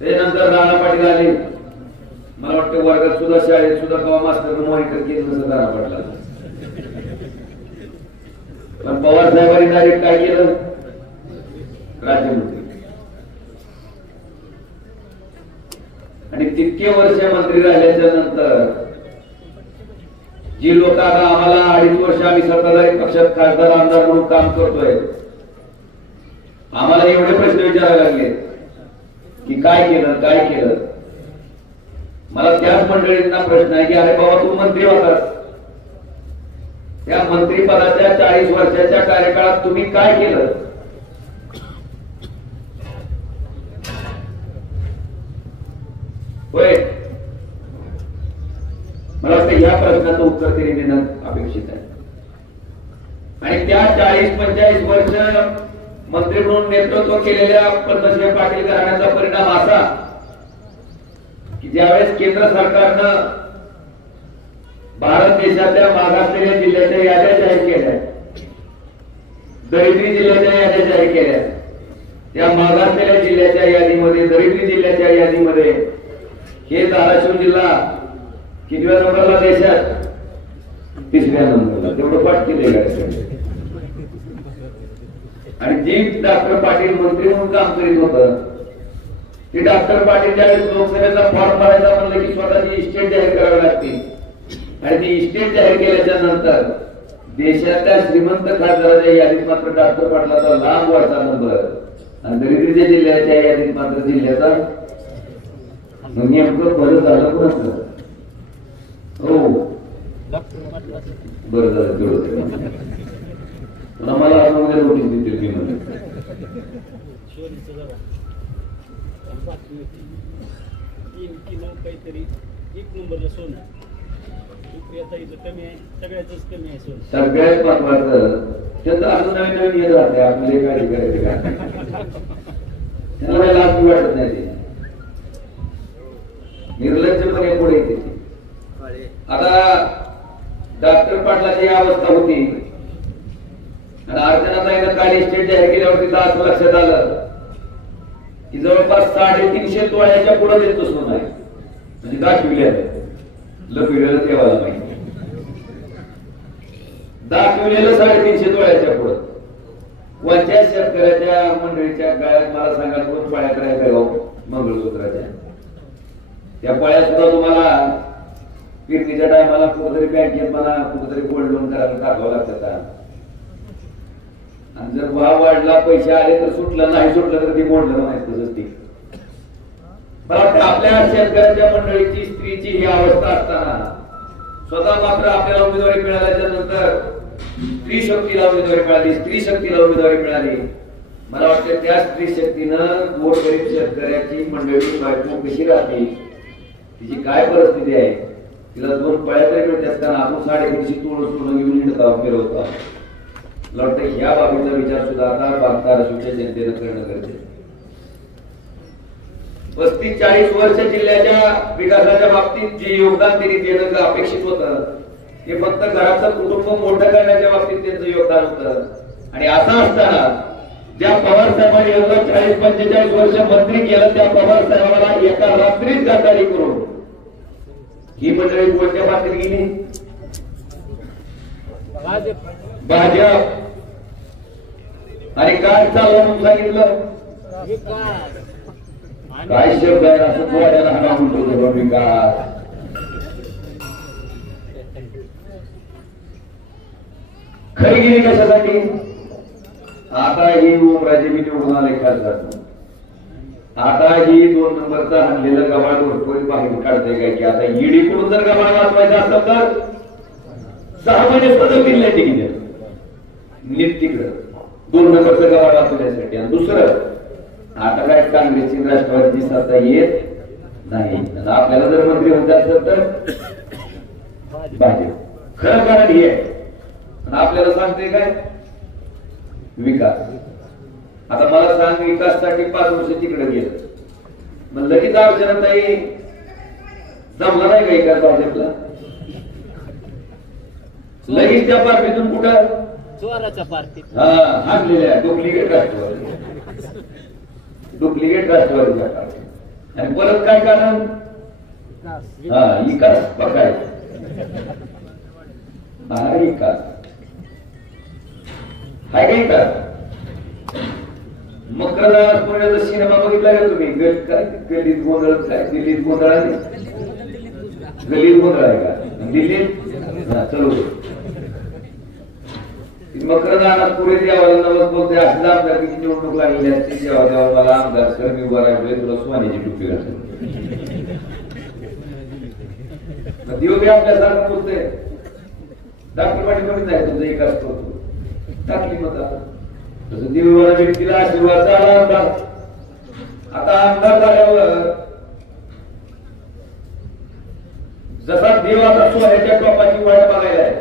त्यानंतर राणा पाटील आले. मला वाटतं वर्गात सुद्धा, शाळेत सुद्धा कवा मास्तर मॉनिटर केलं नसतं राणा पाटला. पण पवार साहेबांनी डायरेक्ट काय केलं, राज्यमंत्री. आणि तितके वर्ष मंत्री राहिल्याच्या नंतर जी लोक आता आम्हाला 2.5 वर्ष आम्ही सत्ताधारी पक्षात खासदार आमदार म्हणून काम करतोय, आम्हाला एवढे प्रश्न विचारायला लागले की काय केलं. मला त्याच मंडळींना प्रश्न आहे की अरे बाबा तू मंत्री होतास, त्या मंत्रिपदाच्या 40 वर्षाच्या कार्यकाळात तुम्ही काय केलं? मला वाटतं या प्रश्नाचं उत्तर तरी देणं अपेक्षित आहे. आणि त्या 40-45 वर्ष मंत्री म्हणून नेतृत्व केलेल्या पद्मश्री पाटील घराण्याचा परिणाम असा की ज्यावेळेस केंद्र सरकारनं भारत देशातल्या मागासलेल्या जिल्ह्याच्या याद्या जाहीर केल्या, दरिद्री जिल्ह्याच्या याद्या जाहीर केल्या, त्या मागासलेल्या जिल्ह्याच्या यादीमध्ये, दरिद्री जिल्ह्याच्या यादीमध्ये हे धाराशिव जिल्हा कितव्या नंबरला देशात? 3ऱ्या नंबरला. तेवढं पाठ केले. आणि जी डॉक्टर पाटील मंत्री म्हणून काम करीत होतं, ते डॉक्टर पाटील ज्यावेळेस लोकसभेचा फॉर्म भरायचा म्हणलं की स्वतःची इस्टेट जाहीर करावी लागते. आणि ती इस्टेट जाहीर केल्याच्या नंतर देशातल्या श्रीमंत खासदाराच्या यादीत मात्र डॉक्टर पाटलाचा लांब वरचा नंबर आणि दरिद्रीच्या जिल्ह्याच्या यादीत मात्र जिल्ह्याचा नेमकं बरं झालं कोणाचं? हो बरं झालं. मला असं नोटीस देतील की म्हणजे 3 किलो काहीतरी 1 नंबरला सोनं कमी आहे, सगळ्याच कमी आहे सोनं. सगळ्यात महत्वाचं त्यांचं अजून नवीन नवीन येत राहते. आपल्याला काय करायचं का त्यांना लाभ वाटत नाही. ते निर्लज्जपणे पुढे येते. आता डॉक्टर पाटलाची अवस्था होती आणि अर्चनाताईनं काल इस्टेट जाहीर केल्यावरती असं लक्षात आलं की जवळपास 350 तोळ्याच्या पुढे देतो सोनं आहे. म्हणजे दाखविले लपिलेलं तेव्हाला माहिती दाखविलेलं 350 तोळ्याच्या पुढे. वरच्या शेतकऱ्याच्या मंडळीच्या गळ्यात मला सांगा 2 पाळ्या करायच्या मंगळसूत्राच्या. त्या पाळ्या सुद्धा तुम्हाला फिरतीच्या टायमाला कुठेतरी बँकेत मला कुठेतरी गोल्ड लोन करायला टाकावं लागतं. आणि जर भाव वाढला, पैसे आले तर सुटलं, नाही सुटलं तर ते मोडलं नाही. तसंच ती आपल्या शेतकऱ्याच्या मंडळीची, स्त्रीची ही अवस्था असताना स्वतः मात्र आपल्याला उमेदवारी मिळाल्याच्या नंतर स्त्री शक्तीला उमेदवारी मिळाली, स्त्री शक्तीला उमेदवारी मिळाली. मला वाटतं त्या स्त्री शक्तीनं गोरगरीब शेतकऱ्याची मंडळी बायको कशी राहते, तिची काय परिस्थिती आहे, तिला 2 पाळ्या तरी मिळतात का? आपण 350 तोळ सोनं घेऊन हिंडता फिरवता. मला वाटतं ह्या बाबीचा विचार सुद्धा आता धाराशिवच्या जनतेनं करणं गरजेचं. 35-40 वर्ष जिल्ह्याच्या विकासाच्या बाबतीत जे योगदान त्यांनी देणं अपेक्षित होतं ते फक्त घराचं कुटुंब मोठं करण्याच्या बाबतीत त्यांचं योगदान होतं. आणि असं असताना ज्या पवार साहेबांनी 40-45 वर्ष मंत्री केलं, त्या पवार साहेबांना एका रात्रीच गद्दारी करून ही मंडळी कोणत्या बाबतीत गेली? भाजप. आणि काय चाललं म्हणून सांगितलं? काय शब्द आहे असं वाढायला हवा म्हणतो विकास. खरी गेली कशासाठी? आता ही ओमराजे मी निवडून आले खासदार. आता ही 2 नंबरचा हल्लेलं गबाळ घोटपोळी बाहेर काढते काय की आता ईडीकडून जर गबाळ वाचवायचं असेल तर 6 महिने सतत दिले तिकीट नीट तिकडं 2 नंबरचं गबाळ वाचवण्यासाठी. आणि दुसरं आता काय काँग्रेसची राष्ट्रवादीची सत्ता येत नाही. आपल्याला जर मंत्री होत असेल तर भाजप. खरं कारण हे आहे. आपल्याला सांगते काय? विकास. आता मला सांग, विकासासाठी 5 वर्ष तिकडे गेलं, मग लगेच अर्चनाताई जमला नाही का विकास भाजपला? लगेच त्या पार्टीतून कुठं? चोराच्या पार्टीत. हाकलेल्या डुप्लिकेट राष्ट्रवादी, डुप्लिकेट राष्ट्रवादीच्या पार्टी. आणि परत काय कारण? विकास पकाय विकास हाय काही का? मकरदास सिनेमा बघितला का तुम्ही? काय गल्लीत गोंधळ, काय दिल्लीत गोंधळ आहे? गल्लीत गोंधळ आहे का दिल्लीत? चलो मकरदास पुढे द्यावाला नवस बोलते असं आपल्या किती निवडणूक लागली असते जेव्हा तेव्हा मला आमदार सर मी उभा राहिलो तुला स्वानीची टोपी घालतो. देव बी आपल्यासारखं बोलते. डॉक्टर पाटील कमीच आहे तुमचा एक असतो टाकली मत. तसं देवाला व्यक्तीला आशीर्वाद झाला आमदार. आता आमदार झाल्यावर जसा हे आता सोन्याच्या टोपाची वाट बघायला आहे,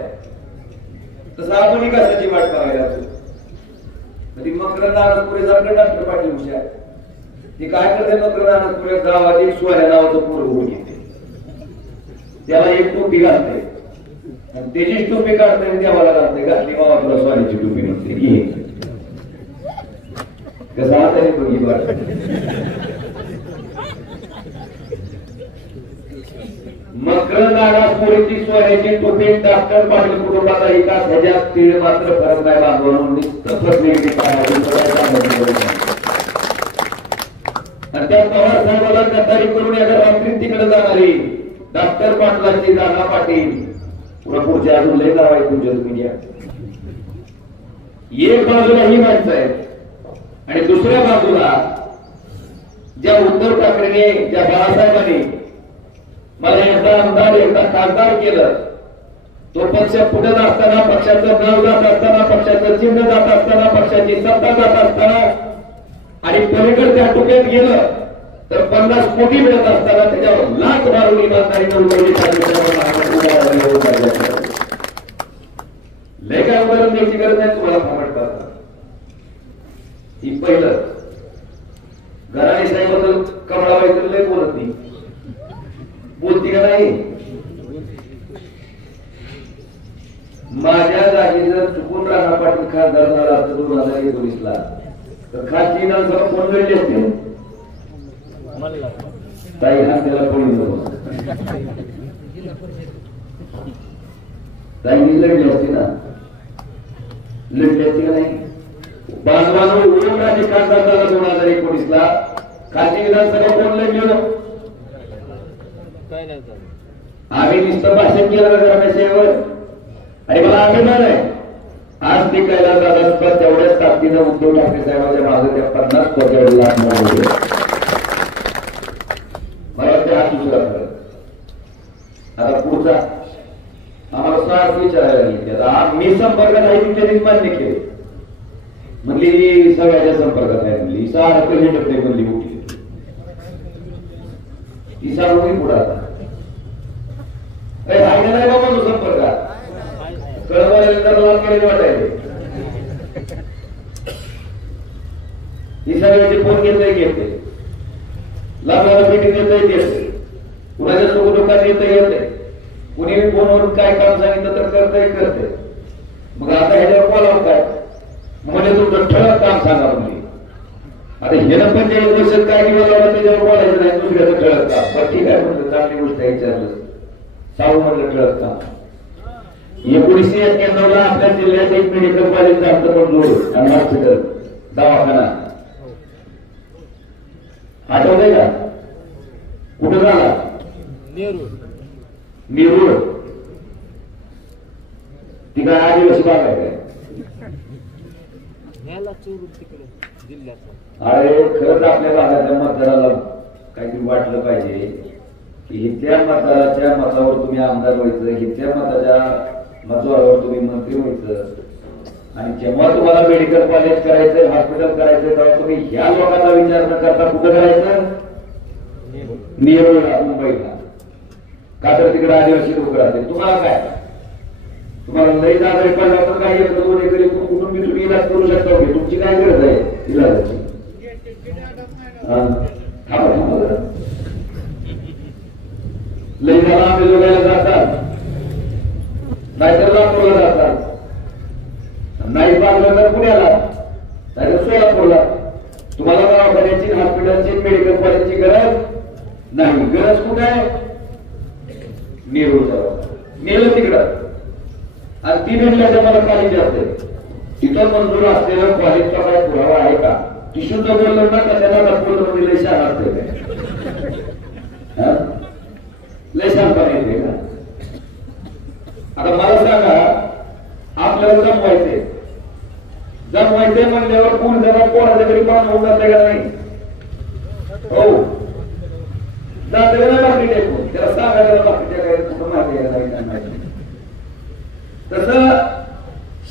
तसं आपणही कशाची वाट बघायला असतो. ती मकरंद अनसपुरेसारखं डॉक्टर पाटील हुशार, ती काय करते, मकरंद अनसपुरे गावात एक सोन्या नावाचं पोरं होऊन येते, त्याला एक टोपी घालते आणि त्याचीच टोपी काढते आणि देवाला घालते, घातली बाबा तुला सोन्याची टोपी म्हणते. कसं आता हे दोघी वाट. मकरंद अनसपुरेची सोन्याची टोपी डॉक्टर पाटील कुटुंबाचा एका ह्याच्यात तीळ मात्र फरक नाही बांधून आणि त्या पवार साहेबाला गद्दारी करून एका रात्री तिकडे जाणारी डॉक्टर पाटलांची नाना पाटील पुढच्या अजून लय नाव आहे तुमच्या तुम्ही घ्या. एक बाजूला ही माणसं आहेत आणि दुसऱ्या बाजूला ज्या उद्धव ठाकरेने, ज्या बाळासाहेबांनी मला एकदा आमदार एकदा खासदार केलं, तो पक्ष पुढे असताना, पक्षाचं नाव जात असताना, पक्षाचं चिन्ह जात असताना, पक्षाची सत्ता जात असताना आणि पलीकडे त्या टोक्यात गेलं तर 50 कोटी मिळत असताना त्याच्यावर लाख मारून इमानदारीनं लय काय उदाहरण द्यायची गरज नाही तुम्हाला. फामट करता ही पहिलं. घराणे साहेबांबद्दल कमळाबाई लय बोलत नाही, बोलती का नाही. माझ्या जागी जर चुकून राणा पाटील खासदार झाला असतं 2019ला तर खासगी विधानसभा कोण लढली असते, ताई हा त्याला कोणी ताईंनी लढली असती ना, लढली असती का नाही. बांधवांवर ओमराजे खासदार झाला 2019ला, खासगी विधानसभा कोण लढली. आम्ही नुसतं भाषण केलं घराण्याशिवाय आणि मला अभिमान आहे आज ते कैलास दादा तेवढ्याच ताकदीनं उद्धव ठाकरे साहेबांच्या मागे त्या 50 कोटी लाख मिळवले. मला ते हात दुसरा करत. आता पुढचा आम्हाला स्वार्थ विचारायला लागले, मी संपर्कात आहे की त्यांनीच मान्य केले. म्हणली सगळ्याच्या संपर्कात आहे, म्हणली सारखं हिंडत नाही, म्हणली मोठी ही सांगून पुढे आता आहे नाही बाबा तो संपर्कात कळवायला केले वाटायचे. ही सगळ्याचे फोन घेतले घेते, लाभाला भेटी देता येते, कुणाच्या सुख दुःखात येता येते, कुणी फोनवरून काय काम सांगितलं तर करते. मग आता ह्याच्यावर बोलावं काय, म्हणजे तुमचं ठळक काम सांगा म्हणजे. आता हेनं पण 40 वर्षात काय निवड लावलं त्याच्यावर बोलायचं नाही, दुसऱ्याचं ठळक काम. बरं ठीक आहे म्हटलं, चांगली गोष्ट आहे, विचारलं साऊ म्हटलं ठळक काम. 1991ला आपल्या जिल्ह्यात एक मेडिकल कॉलेज जास्त मंजूर आणि हॉस्पिटल दवाखाना आठवतंय का, कुठं झाला, नेरूळ. ती काय आदिवासी भाग आहे काय. अरे खरंच आपल्या भागाच्या मतदाराला काहीतरी वाटलं पाहिजे की हित्या मतदाराच्या मतावर तुम्ही आमदार व्हायचं, हित्या मताच्या मतावर तुम्ही मंत्री व्हायचं आणि जेव्हा तुम्हाला मेडिकल कॉलेज करायचं, हॉस्पिटल करायचं, तेव्हा तुम्ही ह्या लोकांचा विचार न करता कुठं करायचं, नेरूळला, मुंबईला. का तर तिकडे आदिवासी लोक राहते. तुम्हाला काय, तुम्हाला लई आजारी पडला तर काय कुठून मी तुम्ही इलाज करू शकता, तुमची काय गरज आहे इलाजाची. लई झाला आम्ही जोगायला जातात, नाहीतर नागपूरला जातात, नाही पाहिलं तर पुण्याला, नाहीतर सोलापूरला. तुम्हाला दवाखान्याची, हॉस्पिटलची, मेडिकल कॉलेजची गरज नाही. गरज कुठे आहे, नेरूळ नेलं तिकडं. आणि 3 मिनिटाच्या मला कॉलेज असते, तिथं मंजूर असलेलं कॉलेजचा काय पुरावा आहे का. ती शुद्ध बोललं ना का त्याला नागपूर लय शान असते, लय शानपणे येते का. आता मला सांगा, आपल्याला जमवायचंय म्हणल्यावर कोण जरा कोणाच्या तरी पान होऊन जाते का नाही. हो जाते ना बाकी टेकून, त्याला सांगायला बाकीच्या काय कुठं माहिती. तसं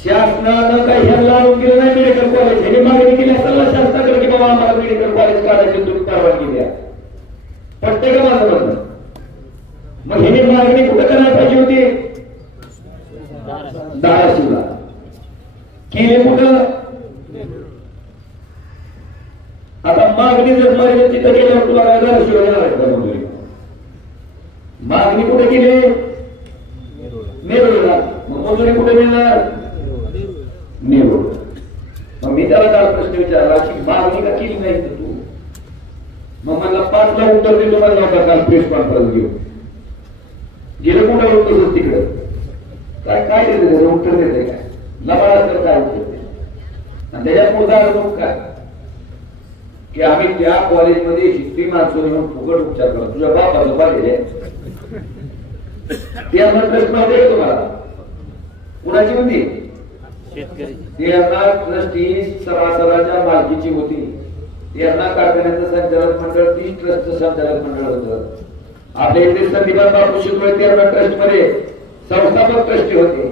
शासनानं काही ह्याला लावून केलं नाही मेडिकल कॉलेज. ह्याने मागणी केली असेल ना शासनाकडे की बाबा आम्हाला मेडिकल कॉलेज काढायची तुम्ही परवानगी द्या, पटते का माझं म्हणणं. मग ह्याने मागणी कुठं करायला गेले कुठं? आता मागणी जर मागणी तिथं गेल्यावर तुला काय झालं? शिवाय मंजुरी मागणी कुठे केली? नेरूळला. मग मंजुरी कुठे मिळणार? नेरूळ. मग मी त्याला काल प्रश्न विचारला की मागणी का केली नाही तू? मग मला 5 ला उत्तर देतो मला होता काल प्रेस कॉन्फरन्स घेऊन. गेलं कुठं उत्तर तिकडे काय काय देते उत्तर देते काय लबाड तर काय उत्तर देते? आणि त्याच्यात मुद्दा अनुभव काय की आम्ही त्या कॉलेजमध्ये हिस्ट्री माणसं म्हणून फुकट उपचार करतो. तुझ्या बापाचं कॉलेज आहे ते आम्हाला ट्रस्ट मध्ये तुम्हाला कुणाची होती? ते ट्रस्टी सभासदाच्या मालकीची होती. यांना कारखान्याचं संचालक मंडळ 30 ट्रस्टचं संचालक मंडळ होतं. आपल्या इथे संदीपान बापू शिंदे त्यांना ट्रस्ट मध्ये संस्थापक ट्रस्टी होते.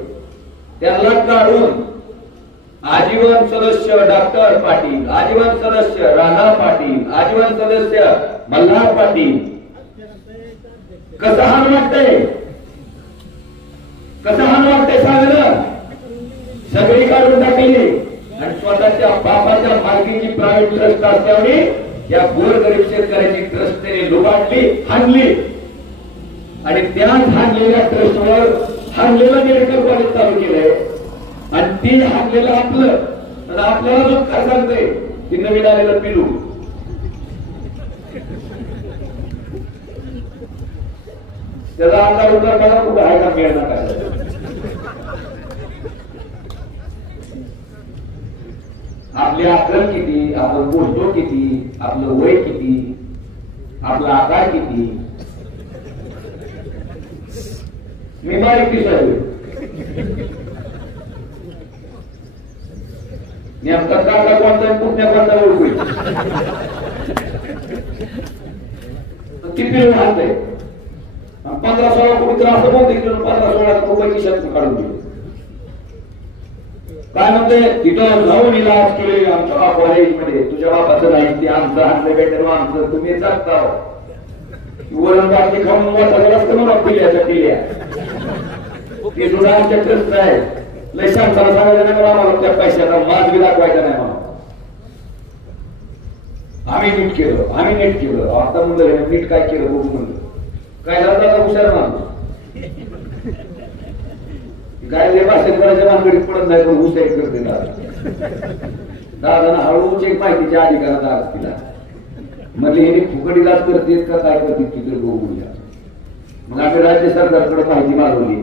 त्यांना काढून आजीवन सदस्य डॉक्टर पाटील, आजीवन सदस्य राणा पाटील, आजीवन सदस्य मल्हार पाटील. कसं हान वाटतंय? कसं हान वाटतंय सांगलं? सगळी काढून टाकली आणि स्वतःच्या बापाच्या मालकीची प्रायव्हेट ट्रस्ट असल्यामुळे या गोरगरीब शेतकऱ्याची ट्रस्ट त्याने लुबाडली, हाणली आणि त्याच हाणलेल्या ट्रस्टवर हाणलेलं मेडिकल कॉलेज चालू केलंय आणि ती हाणलेलं आपलं आणि आपल्याला लोक काय सांगते की नवीन आलेलं पिलू. त्याचा अंदाज उत्तर मला कुठं आहे का मिळणार काय? आपली अक्कल किती, आपण बोलतो किती, आपलं वय किती, आपला आकार किती. मी बारीक दिसायलो नेमका काका कोणता पुण्या कोणता ओळखू किती राहते 15-16 कोटी तर असं बोलते की 15-16 रुपयाची शर्त काढून दिली. काय म्हणते तिथं जाऊन इलाज केले आमच्या कॉलेजमध्ये. तुझ्या बापाचं नाही ते आमचं आणलं बेटर आमचं तुम्ही जागता वरण बाकी खाऊन म्हणून पिल्याच्या पिल्या ते सुद्धा आमच्या ट्रस्ट आहे. लय सांगताना सांगायचं नाही मला आम्हाला त्या पैशाचा माज बी दाखवायचा नाही मला. आम्ही नीट केलं, आम्ही नीट केलं. आता म्हणलं नीट काय केलं बघू म्हणलं. काय झालं हुशार माणूस काय भाषण करायच्या भानगडीत पडत नाही पण हुशारी करते दादा हळूच एक माहितीच्या अधिकारात आज तिला म्हणजे हे फुकट इलाज करते का काय करते तिथे बघूया. मग आम्ही राज्य सरकारकडे माहिती मागवली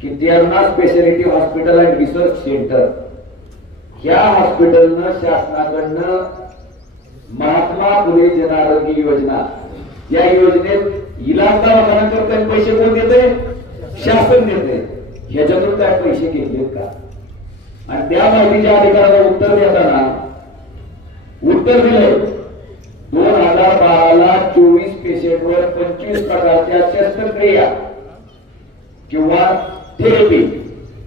की त्यांना speciality hospital and research centre ह्या हॉस्पिटलनं शासनाकडनं महात्मा फुले जन आरोग्य योजना या योजनेत इलाज दवाखाना करता पैसे कोण देते? शासन देते. ह्याच्यातून काय पैसे घेतलेत का? आणि त्या माहितीच्या अधिकाराला उत्तर देताना उत्तर दिले 2012 ला 24 पेशंटवर 25 प्रकारच्या शस्त्रक्रिया किंवा थेरपी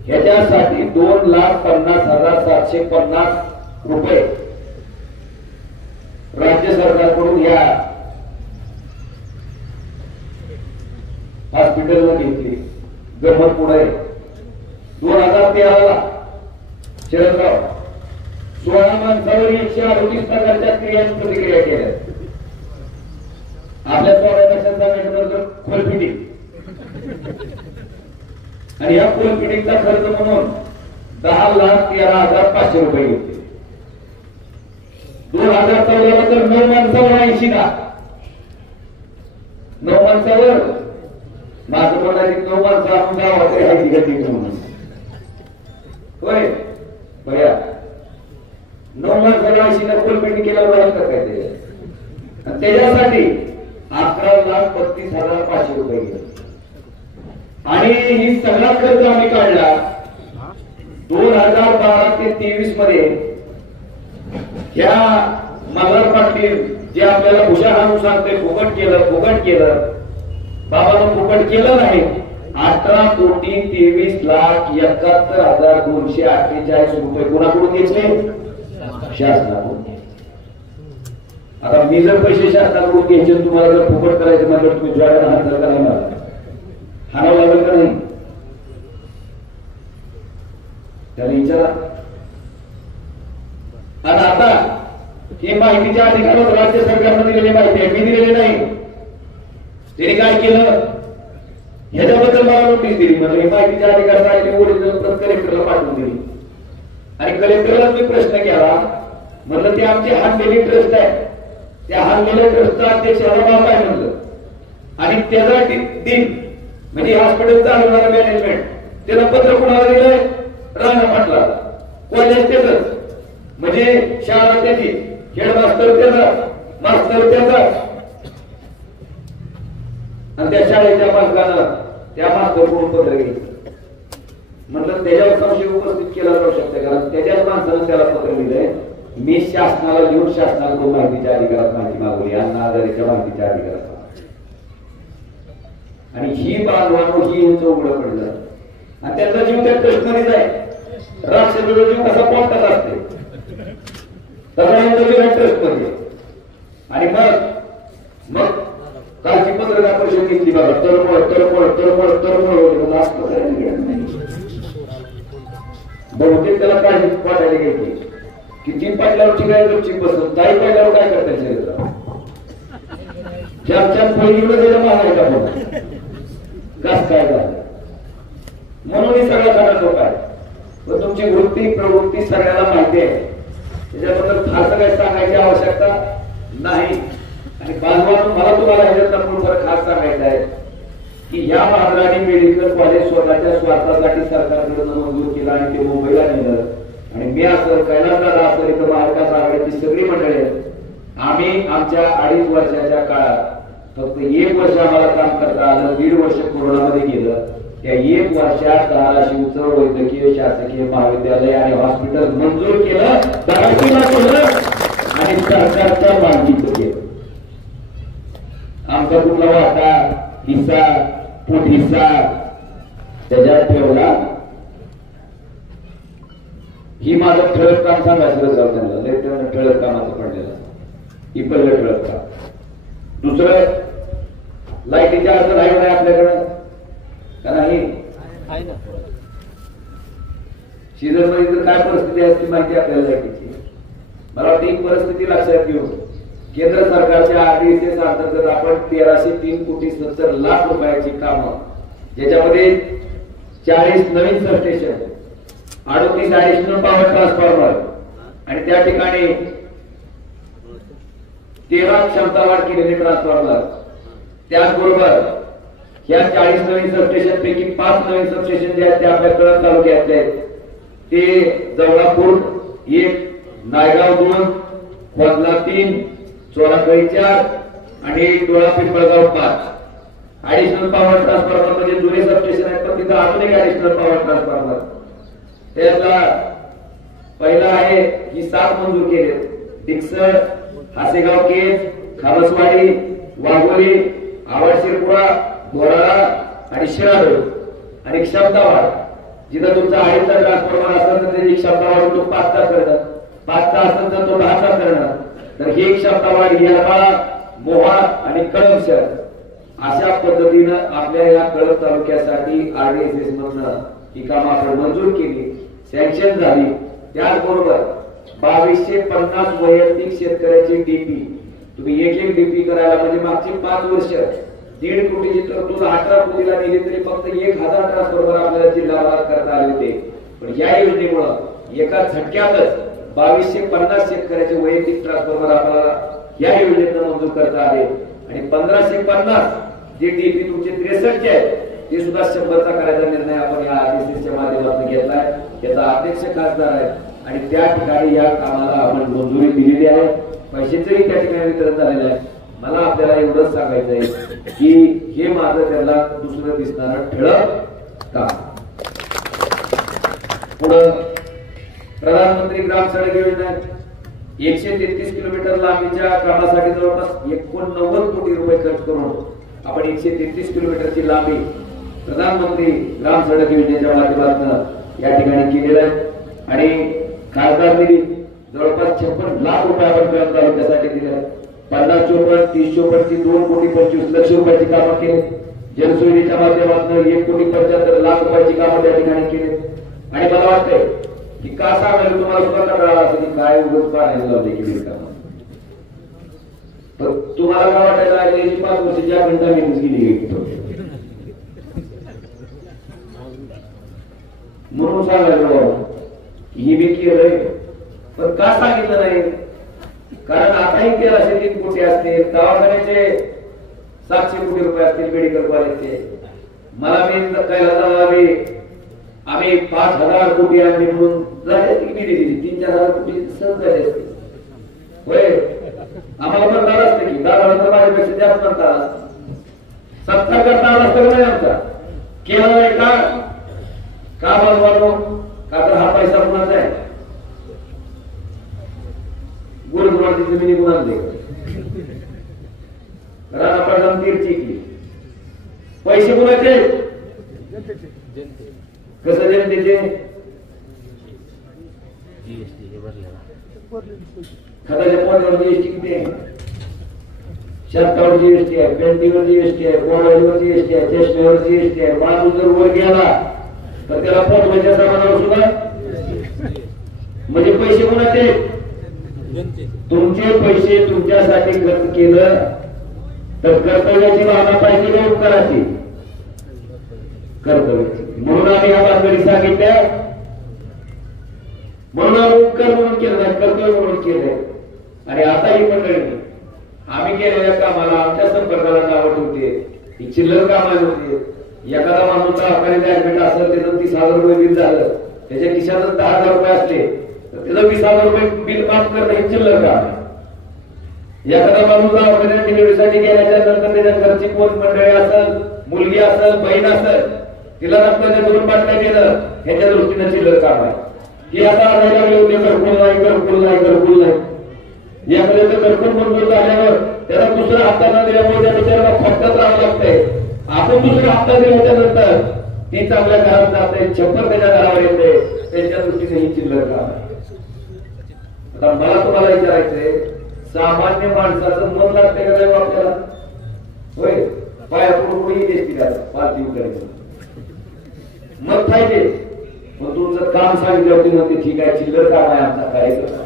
ह्याच्यासाठी 2,50,750 रुपये राज्य सरकारकडून या हॉस्पिटलला घेतली. गमत पुढे 2013 ला शरदराव 16 माणसावर 138 प्रकारच्या क्रियांची प्रतिक्रिया केल्या. आपल्या 14 खोलपिटिंग आणि या खोलपिटिंगचा खर्च म्हणून 10,13,500 रुपये घेतले. 2014 ला तर 9 माणसावर 80 का 9 माणसावर माझं म्हणाली 9 माणसं आपण गावात आहे घटी म्हणून होय बया 9 माणसाला 80 ला खोलपिटिंग केल्यावर राहील का काय ते? त्याच्यासाठी 11,32,500 रुपये घेतले. आणि ही सगळा खर्च आम्ही काढला 2012 ते 23 मध्ये. ह्या मल्हार पाटील जे आपल्याला भुषा हाणून सांगते फुकट केलं बाबानं फुकट केलं नाही. 18,23,71,248 रुपये कोणाकडून घेतले? शासनाकडून. आता मी जर पैसे शासनाकडून घ्यायचे तुम्हाला जर फुकट करायचं म्हटलं तुम्ही ज्वाळ्याला हात का नाही मला हाणावं लागेल का नाही? त्याला विचारा आणि आता ही माहितीच्या अधिकारात राज्य सरकारने दिलेली माहिती आहे, मी दिलेली नाही. त्यांनी काय केलं ह्याच्याबद्दल मला नोटीस दिली, म्हणजे ही माहितीच्या अधिकारात ओरिजिनल प्रत कलेक्टरला पाठवून दिली. आणि कलेक्टरला मी प्रश्न केला, म्हणलं ते आमची हानलेली ट्रस्ट आहे, त्या हानलेल्या ट्रस्टचा अध्यक्ष बाप आहे म्हणलं, आणि त्याचा दिन म्हणजे हॉस्पिटल चालवणारा मॅनेजमेंट त्याला पत्र कुणाला दिलंय, राणा पाटला. कॉलेज त्याच म्हणजे शाळा त्याची, हेडमास्टर त्याचा, मास्तर त्याचा, आणि त्या शाळेच्या मालकानं त्या मास्तर कडून पत्र घ्यायचं. म्हटलं त्याच्यावर संशय उपस्थित केला जाऊ शकतो, कारण त्याच्याच माणसानं त्याला पत्र दिलंय. मी शासनाला लिहून शासनाला माहितीच्या अधिकारात माहिती मागवली, अण्णा हजारेच्या माहितीच्या अधिकारात, आणि ही बांधवांवर ही यांचं उघडं पडलं. आणि त्यांचा जीव त्या ट्रस्टमध्येच आहे. राक्षसाचा जीव कसा पोटात असते तसा यांचा जीव ट्रस्टमध्ये. आणि मग कालची पत्रकार परिषद घेतली बघा, तरमळ तरमळ तरमळ तरमळ असतं बहुतेक त्याला काय वाटायला घ्यायची की ती पाटल्यावरची काय गपची बसत ताई पाटल्यावर काय करता चार चार पहिली त्याला मागायचा पण कस काय झालं म्हणून ही सगळा खरा लोक आहे. पण तुमची वृत्ती प्रवृत्ती सगळ्याला माहिती आहे, त्याच्याबद्दल फारसं काही सांगायची आवश्यकता नाही. आणि बांधवांनो मला तुम्हाला ह्याच्यातला मूळ फरक खास सांगायचा आहे की या महाराणी मेडिकल कॉलेज स्वतःच्या स्वार्थासाठी सरकारकडे मंजूर केला आणि ते मुंबईला नेलं. आणि मी असं कैलासदादा असं इथं महाविकास आघाडीची सगळी मंडळी आहेत, आम्ही आमच्या 2.5 वर्षाच्या काळात फक्त 1 वर्ष आम्हाला काम करता आलं, 1.5 वर्ष कोरोनामध्ये गेलं. त्या 1 वर्षात धाराशिवचं वैद्यकीय शासकीय महाविद्यालय आणि हॉस्पिटल मंजूर केलं, धाराशिवला केलं आणि सरकारच्या मागणीचं केलं. आमचा कुठला वाटा हिस्सा पोट हिस्सा त्याच्यात ठेवला. ही माझं ठळक काम सांगायचं जाऊ त्यांना, ठळक कामाचं पडलेलं ही पहिलं ठळक काम. दुसरं लाईटीच्या अर्ज राहिलं नाही आपल्याकडं का नाही? सीझन मध्ये तर काय परिस्थिती आहे ती माहिती आपल्याला लाईटीची. मला वाटतं ही परिस्थिती लक्षात घेऊन केंद्र सरकारच्या RDSS अंतर्गत आपण 1303,70 रुपयाची कामं, ज्याच्यामध्ये 40 नवीन सबस्टेशन, 38 ऍडिशनल पॉवर ट्रान्सफॉर्मर आणि त्या ठिकाणी 13 क्षमता वाढ केलेले ट्रान्सफॉर्मर, त्याचबरोबर या 40 नवीन सबस्टेशन पैकी 5 नवीन सबस्टेशन जे आहेत ते आपल्या कळंब तालुक्यातले आहेत. ते जवळापूर 1, नायगाव 2, खोदला 3, चोराकळी 4 आणि डोळा पिंपळगाव 5. ऍडिशनल पॉवर ट्रान्सफॉर्मर म्हणजे जुने सबस्टेशन आहेत, पण तिथं अजून एक ऍडिशनल पॉवर ट्रान्सफॉर्मर. त्यातला पहिला आहे ही 7 मंजूर केले, डिक्सळ, हासेगाव केज, खारसवाडी, वाघोली, आवडशिरपुरा, बोराळा आणि शिराळू. आणि क्षमता वाढ जिथं तुमचा 2.5चा ट्रान्सफॉर्मर असेल तर त्याची क्षमता वाढ तो 5चा करणं, 5चा असेल तर तो 10चा करणं. तर ही क्षमता वाढ येरमाळा, मोहाळ आणि कळंब शहर अशा पद्धतीनं आपल्या या कळंब तालुक्यासाठी RDSS मधनं ही कामं आपण मंजूर केली, सँक्शन झाली. त्याचबरोबर 2250 वैयक्तिक शेतकऱ्याची DP, तुम्ही एक DP करायला म्हणजे मागची 5 वर्ष 1.5 कोटीची तरतूद 18 कोटीला दिली तरी फक्त 1000 ट्रान्सफॉर्मर आपल्याला जिल्ह्याला करता आले होते. पण या योजनेमुळे एका झटक्यातच 2250 शेतकऱ्याचे वैयक्तिक ट्रान्सफॉर्मर आपल्याला या योजनेतून मंजूर करता आले. आणि 1550 जे DP तुमचे 63 आहेत ते सुद्धा 100चा करायचा निर्णय आपण या RDSSच्या माध्यमातून घेतलाय. त्याचा अध्यक्ष खासदार आहे आणि त्या ठिकाणी या कामाला आपण मंजुरी दिलेली आहे. पैशाचंही त्या ठिकाणी वितरण झालेलं आहे. मला आपल्याला एवढंच सांगायचं आहे की हे माझं त्याला दुसरं दिसणारं ठळक काम. पुढं प्रधानमंत्री ग्राम सडक योजना 133 किलोमीटर लांबीच्या कामासाठी जवळपास 89 कोटी रुपये खर्च करून आपण 133 किलोमीटरची लांबी प्रधानमंत्री ग्राम सडक योजनेच्या माध्यमातून या ठिकाणी केलेलं आहे. आणि खासदार निधी जवळपास 56 लाख रुपये आपण कळंब तालुक्यासाठी दिले. 50 चोपड 30 चोपडची 2 कोटी 25 लक्ष रुपयाची कामं केली. जलसुविधेच्या माध्यमातून 1 कोटी 75 लाख रुपयाची कामं त्या ठिकाणी केली. आणि मला वाटतंय की का सांगायला तुम्हाला सुद्धा कंटाळा असं की काय उगाच पाण्याला लावले की बिलकामा. पण तुम्हाला काय वाटायला लागले की 5 वर्षाची अखंड निघून गेली म्हणून सांगायला ही बी केलंय. पण का सांगितलं नाही? कारण आताही 1303 कोटी असतील, दवाखान्याचे 700 कोटी रुपये असतील, मेडिकल कॉलेजचे. मला मी कैलास आम्ही 5,000 कोटी आणले म्हणून झाले की मी दिली 3-4 कोटी सहज झाले असते. होय आम्हाला म्हणता आलं असतं की 10,000 माझ्यापेक्षा जास्त म्हणता आला, 70 करता आला असतं नाही आमचा. केलं नाही का बनवालो? का तर हा पैसा कुणाचा आहे? गुरुद्वाराची जमिनी कुणाला दे राणा प्रधान तीरची की पैसे कुणाचे? कसं जनतेचे? खताच्या पोटावर जीएसटी किती आहे? शर्टावर जीएसटी आहे, पॅन्टीवर जीएसटी आहे, मोबाईलवर जीएसटी आहे, चष्म्यावर जीएसटी आहे. माणूस जर वर गेला तर त्याला पोटवायच्या सामानावर सुद्धा. म्हणजे पैसे कोणाचे? तुमचे पैसे तुमच्यासाठी खर्च केलं तर कर्तव्याची भावना पाहिजे का उपकाराची? कर्तव्याची. म्हणून आम्ही ह्या बातमी सांगितल्या. म्हणून आम्ही उपकार म्हणून केलं नाही, कर्तव्य म्हणून केलंय. आणि आता ही मंडळी आम्ही केलेल्या कामाला आमच्या संपर्काला नावं ठेवते. ही चिल्लर कामाला होते. एखादा माणूस दवाखान्यात ऍडमिट असेल, त्याचं 30,000 रुपये बिल झालं, त्याच्या खिशातच 10,000 रुपये असले तर त्याचं 20,000 रुपये बिल माफ करणं हे चिल्लर काम आहे. एखादा माणूस दवाखान्यात डिलिव्हरीसाठी गेल्याच्या नंतर त्याच्या घरची कोण मंडळी असेल, मुलगी असेल, बहीण असेल, तिला रक्ताच्या 2 बाटल्या दिलं, ह्याच्या दृष्टीनं चिल्लर काम आहे. की आता आणायला लागले घरकुल नाही. एखाद्याचं घरकुल मंजूर झाल्यावर त्याला दुसरा हप्ता न दिल्यामुळे त्या बिचाराला खोट्यात राहावं लागतंय. आपण दुसरा हप्ता दिल्याच्या नंतर ती चांगल्या घरात जाते, छप्पर त्याच्या घरावर येते. त्यांच्या दृष्टीने ही चिल्लर काम आहे. आता मला तुम्हाला विचारायचंय, सामान्य माणसाचं मन लागतंय का नाही आपल्याला? होय पाया पुढे देश पार्टी करायचं मत पाहिजे. पण तुमचं काम सांगितलं होती म्हणते ठीक आहे, चिल्लर काम आहे आमचा कार्यक्रम.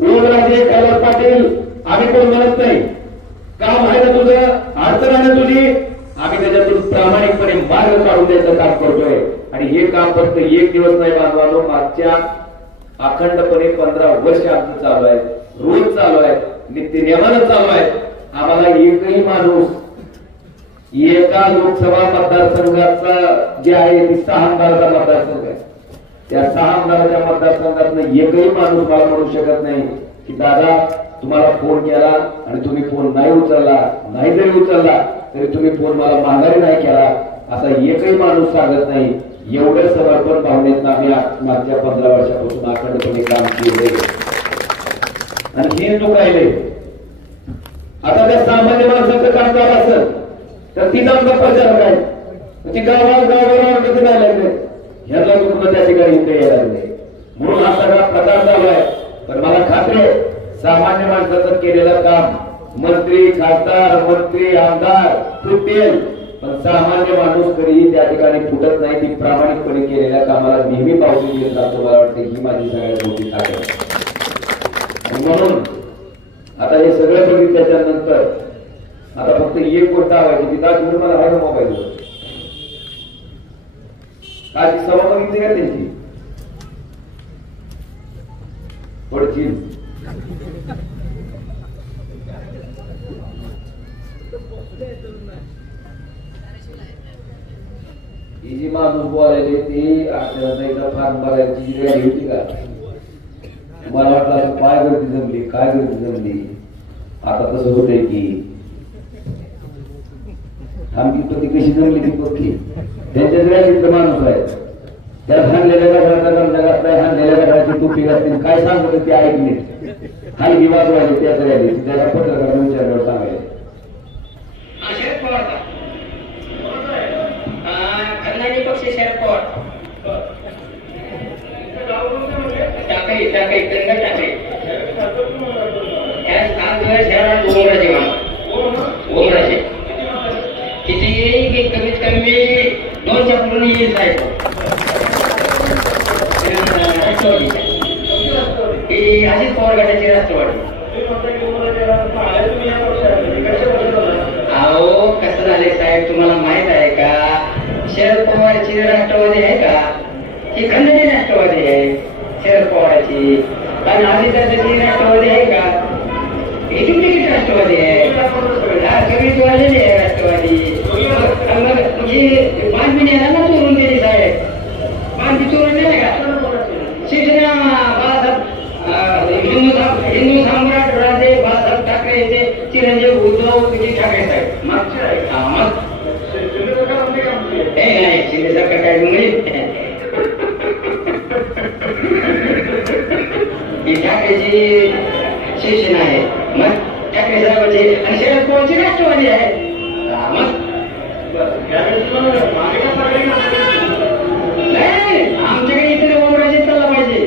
ओमराजे कैलास पाटील आम्ही कोण म्हणत नाही. काम आहे ना तुझं, अडचण आहे ना तुझी, आम्ही त्याच्यातून प्रामाणिकपणे मार्ग काढून द्यायचं काम करतोय. आणि हे काम फक्त 1 दिवस नाही बांधवानो, मागच्या अखंडपणे 15 वर्ष आमचं चालू आहे. रोज चालू आहे, नित्य नियमानं चालू आहे. आम्हाला एकही माणूस एका लोकसभा मतदारसंघाचा जे आहे ती 6 आमदाराचा मतदारसंघ आहे. त्या 6 आमदाराच्या मतदारसंघातनं एकही माणूस मला म्हणू शकत नाही की दादा तुम्हाला फोन केला आणि तुम्ही फोन नाही उचलला, नाही जरी उचलला तरी तुम्ही फोन मला माघारी नाही केला, असा एकही माणूस सांगत नाही. एवढं समर्पण भावनेत आम्ही मागच्या 15 वर्षापासून अखंडपणे काम केले आणि हे चुकायले. आता त्या सामान्य माणसाचं काम झालं असेल तर तिथं आमचा प्रचार काय, ती गावावर कसं नाही लागले, ह्याला कुठं त्या ठिकाणी इथे यायला लागले. म्हणून हा सगळा प्रकार चालू आहे. पण मला खात्री आहे सामान्य माणसाचं केलेलं काम मंत्री, खासदार, मंत्री, आमदार फुटेल, पण सामान्य माणूस कधीही त्या ठिकाणी फुटत नाही. ती प्रामाणिकपणे केलेल्या कामाला नेहमी पावती देत जातो. मला वाटतं ही माझी सगळ्यात मोठी ताकद आहे. म्हणून आता हे सगळं बघितल्याच्या नंतर आता फक्त एक गोष्ट हवायची, ती दाखवून मला आहे मोबाईल काय सभा बघितली का त्यांची थोडीशी ही जी माणूस बोलायची ती आपल्याला फार्म भरायची रॅली होती का? मला वाटलं काय गर्दी जमली, काय गर्दी जमली. आता तसं होतंय की आमची पती कशी जमली ती पत्ती त्यांच्याच रॅलीतला माणूस आहे. त्या हाणलेल्या गटाचा गंजा घातलाय, हाणलेल्या गटाची टोपी घातली, काय सांगत ते ऐकले हलगी वाजवायची त्याच रॅली. त्याच्या पत्रकारांना विचारल्यावर सांगायला पक्ष शरद पवार टाकाई टाकाई कन्नड टाकाई ओमराजे किती कमीत कमी 2 चॅप्टर येईल साहेब. राष्ट्रवादीच्या ही अजित पवार गटाची राष्ट्रवादी. अहो कसं झालंय साहेब तुम्हाला माहित आहे का शरद पवारची राष्ट्रवादी आहे का ही खंडणी राष्ट्रवादी आहे शरद पवाराची कारण आदित्याची राष्ट्रवादी आहे का ही डुप्लिकेट राष्ट्रवादी आहे सगळी जोडलेली आहे राष्ट्रवादी. बातमी याला ना चोरून दिली साहेब बातमी चोरून दिली का शिवसेना बाळासाहेब हिंदू सम्राट राजे बाळासाहेब ठाकरे यांचे चिरंजीव उद्धव ठाकरे साहेब मग नाही शिंदे सरकार काय ही ठाकरेची शिवसेना आहे मग ठाकरे साहेबांची आणि शरद पवारची राष्ट्रवादी आहे मग नाही आमच्याकडे इथे ओमराजे चालला पाहिजे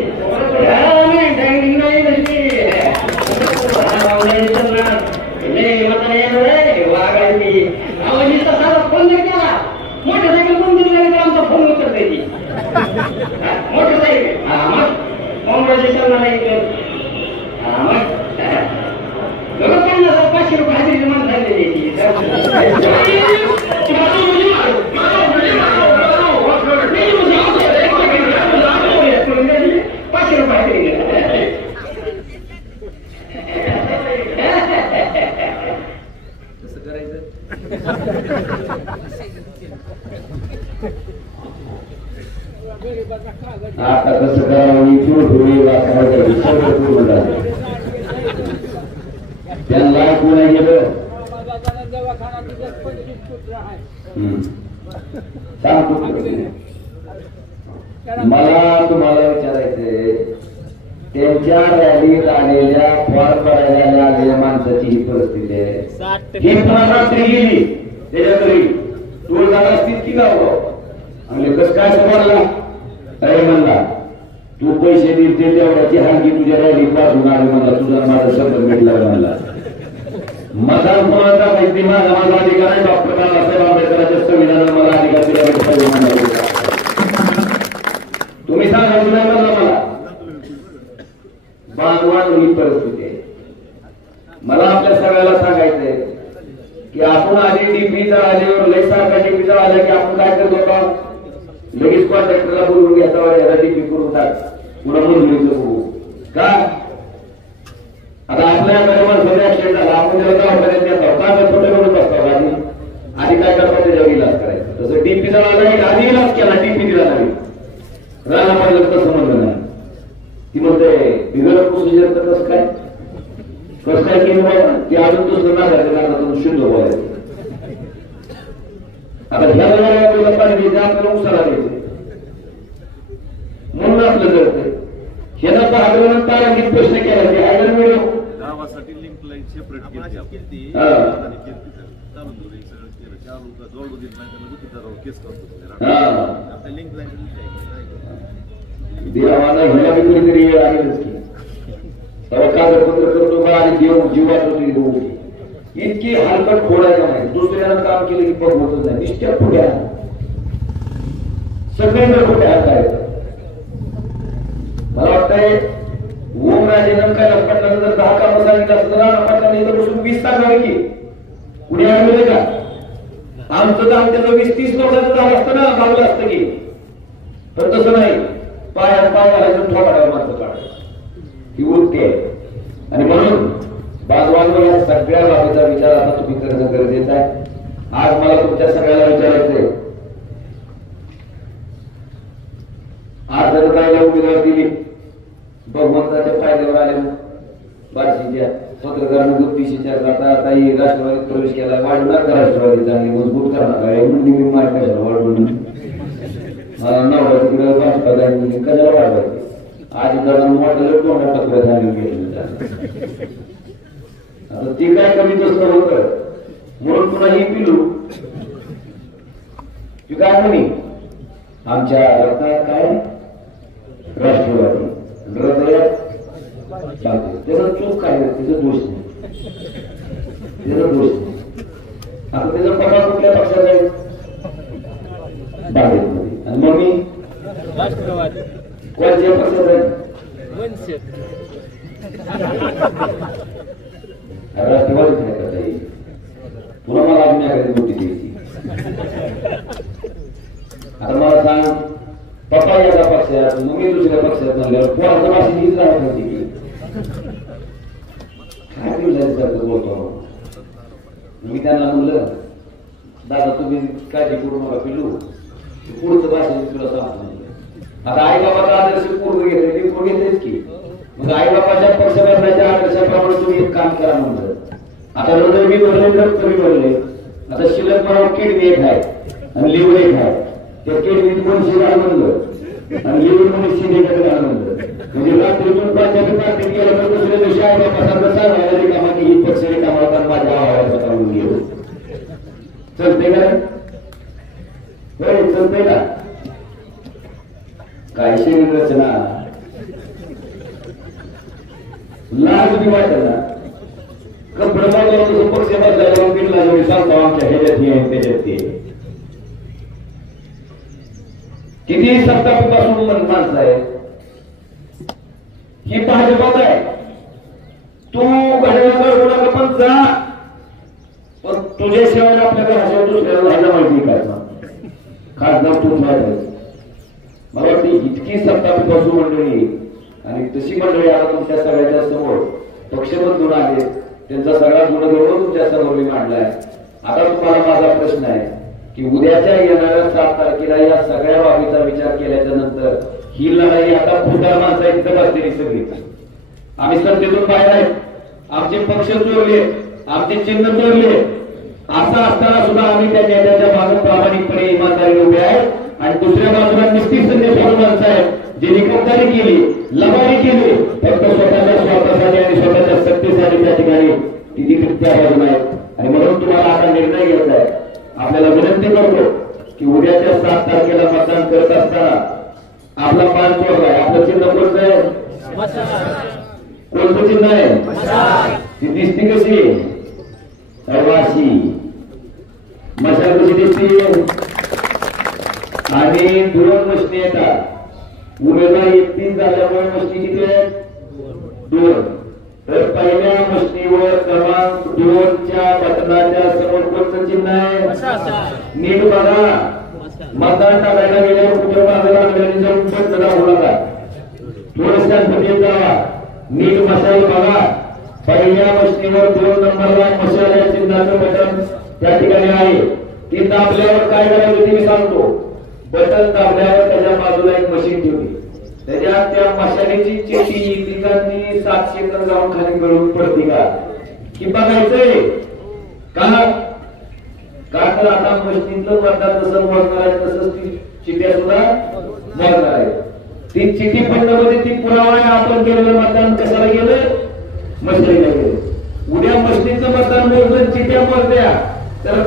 वागायची आवाजीचा साधा फोन जर केला मोटरसायकल कोण दिली तर आमचा फोन उचलता येते मोटरसायकल मग ओमराजे चालला नाही मग 500 रुपये हजेरी मान झालेली 500 रुपये हजेरी आता कसं करावं त्यांना ऐकून नाही गेलं मला तुम्हाला विचारायचंय त्यांच्या रॅलीत आलेल्या फॉर्म भरायला आलेल्या माणसाची ही परिस्थिती आहे ही रात्री गेली त्याच्या तरी टोल झाला तितकी गाव आणि कसं काय समजला अरे म्हणला तू पैसे दिलते तेवढ्याची हलकी तुझ्या रॅलीत वाचून आली म्हणला तुझा माझा शब्द भेटला म्हणला मतदान कोणाचा माहिती माझा अधिकार आहे डॉक्टर बाबासाहेब आंबेडकरांच्या संविधानात मला अधिकार दिला तुम्ही सांगा नाही म्हणला मला बांधवान ही परिस्थिती आहे. मला आपल्या सगळ्याला सांगायचंय की आपण आधी डीपी आल्यावर लय सारखा डीपी आल्या की आपण काय करतो का लगेच कॉन्ट्रॅक्टरला बोलवून घ्यायचा याला डीपी करून टाक पुन्हा मंजुरीचं बघू का आता आपल्या माणसाने ऍक्सिडेंट झाला आपण त्याला दवाखान्यात नेतो का छोटे करून बसतो आधी काय करतो त्याच्यावर इलाज करायचा तसं डीपी झाला आधी इलाज केला डीपी दिला नाही राहणं पाहिलं तसं म्हणलं नाही ती म्हणते बिगर प्रोसिजर तर कसं काय केलं बाबा ती अजून दुसरं नागायचं शुद्ध व्हायचं आता ह्या वेळेला पाणी घ्यायचं आपल्याला उसाला घ्यायचं म्हणून आपलं करते ह्याला तर आग्रहानं तारांकित प्रश्न केला की आयडर व्हिडिओ गावासाठी लिंक लाईन सेपरेट केली लिंक लाईन देवाला ह्याला बी कधीतरी वेळ आलेच की तेव्हा कागदपत्र करतो का आणि देव जीवात इतकी हलकट फोडायचं नाही दुसऱ्यानं काम केलं की बघ होतच नाही निश्चित पुढ्या सगळ्यांना कुठे हातायचं मला वाटतंय ओमराजेनं काय लपटल्यानं जर 10 कामं सांगितलं असतं ना लपटल्यानं इथं बसून 20 सांगावे की कुणी आठवले का आमचं काम त्याचं 20-30 लोकांचं झालं असतं ना लागलं असतं की तर तसं नाही पाय घालायचं ठोकाडावर मात्र काढायचं ही वृत्ती आहे आणि म्हणून बाजवांवर या सगळ्या बाबीचा विचार आता तुम्ही करणं गरजेचं आहे. आज मला तुमच्या सगळ्याला विचारायचंय आज जर राहिल्या उमेदवार दिली भगवंताच्या फायद्यावर आले बार्शीच्या पत्रकारांनी ज्योतिषीच्या आता ही राष्ट्रवादीत प्रवेश केला वाढणार का राष्ट्रवादी चांगली मजबूत करणार काय म्हणून मी माय कशाला वाढवून नवरा तिकडे बाष्पादांनी कशाला वाढवायचे आज जरा मोठं तोंडा टकव्या झाली घेतलं आता ती काय कमी तसं होतं म्हणून पुन्हा ही पिलू ती काय म्हणी आमच्या रत्नात काय राष्ट्रवादी हृदयात त्याचा चूक काय तिचा दोष नाही त्याचा दोष नाही आता त्याचा पगार कुठल्या पक्षात आहे बागेत आणि मग मी कोणत्या पक्षात आहे वंशज राष्ट्रवादी नाही करता येईल पुन्हा मला आज्ञाकडे मोठी द्यायची आता मला सांग पप्पा एका पक्षात मम्मी दुसऱ्या पक्षात म्हणल्यावर पोराचं भाषण हीच राहत होती की काय दिवसाचं बोलतो मी त्यांना म्हणलं दादा तुम्ही काळजी करू नका पिलू पुढचं भाषण तुला सांगतो आता आई बाबाचा आदर्श पूर्ण घेतले ते पूर्ण घेतलेच की मग आई बाबाच्या पक्ष बदलाच्या आदर्शाप्रमाणे तुम्ही एक काम करा म्हणलं आता हृदय मी भरले रक्त मी भरले आता शिल्लक मला किडनी एक आहे आणि लिव्हर एक आहे त्या किडनीत पण शिराळ म्हणलं आणि लिव्हर म्हणून शिंदेकडे घाल म्हणलं म्हणजे रात्रीतून पाठीत गेलं तर दुसऱ्या दिवशी आई बाबासारखं सांगायला रिकामा की ही पक्ष रिकामा होता माझ्या आवाजाचा काढून घेऊ चलते का होय चलते का काय शरीर रचना लाज बी वाटत ना कपडे मागवतो पक्ष बदलायला बिनला मी सांगतो आमच्या ह्याच्यात हे त्याच्यात ते किती सत्तापासून माणसं आहे ही भाजपात आहे तू घड्याळाकडे कोणाला पण जा पण तुझ्याशिवाय आपल्या घराशिवाय दुसऱ्याला राहायला माहिती काय खासदार तूच नाही मला वाटतं इतकी सत्तापासून मंडळी आणि तशी मंडळी आता तुमच्या सगळ्याच्या समोर पक्षबंधून आले त्यांचा सगळा गुणधर्म तुमच्या समोर मी मांडलाय आता तुम्हाला माझा प्रश्न आहे की उद्याच्या येणाऱ्या 7 तारखेला या सगळ्या बाबीचा विचार केल्याच्या नंतर ही लढाई आता फुटार माणसं इथं बसलेली सगळी आम्ही सत्तेतून बाहेर आहेत आमचे पक्ष चोरले आमचे चिन्ह चोरले असं असताना सुद्धा आम्ही त्या नेत्याच्या मागे प्रामाणिकपणे इमानदारीने उभे आहे आणि दुसऱ्या बाजूला निश्चित संदेश माणसं आहेत जे निकटदारी केली लबाडी केली फक्त स्वतःच्या स्वार्थासाठी आणि स्वतःच्या सत्तेसाठी त्या ठिकाणी ती त्या बाजूला आहेत आणि म्हणून तुम्हाला आता निर्णय घ्यायचा आहे आपल्याला विनंती करतो की उद्याच्या 7 तारखेला मतदान करत असताना आपला मान चोरला आहे आपलं चिन्ह कोणतं आहे कोणतं चिन्ह आहे ती दिसती कशी अवाशी मशाल कशी दिसते आणि 2 मशनी येतात उमेदवार 31 झाल्यामुळे मशनी किती आहेत 2 तर पहिल्या मशनीवर क्रमांक 2च्या बटनाच्या समोर कोणतं चिन्ह आहे नीट बघा मतदान टाकायला गेल्यावर कुठं बाजूला लागल्याने जाऊन बटन दाबू नका थोडं शांततेत जावा नीट मशाल बघा पहिल्या मशनीवर 2 नंबरला मशाल या चिन्हाचं बटन त्या ठिकाणी आहे ते दाबल्यावर काय करायचं ते मी सांगतो बटन दाबल्यावर त्याच्या बाजूला एक मशीन ठेवली त्याच्यात त्या मशालीची चिठी तिघांनी 7 सेकंद जाऊन खाली गळून पडते का की बघायचंय का तर आता मशीनचं मतदान जसं मोजणार आहे तसंच ती चिठ्ठ्या सुद्धा मोजणार आहे ती चिठी पडण्यामध्ये ती पुरावा आहे आपण केलेलं मतदान कशाला गेलं मशिनीला गेलं उद्या मशीनीचं मतदान मोजलं चिठ्ठ्या मोजल्या तर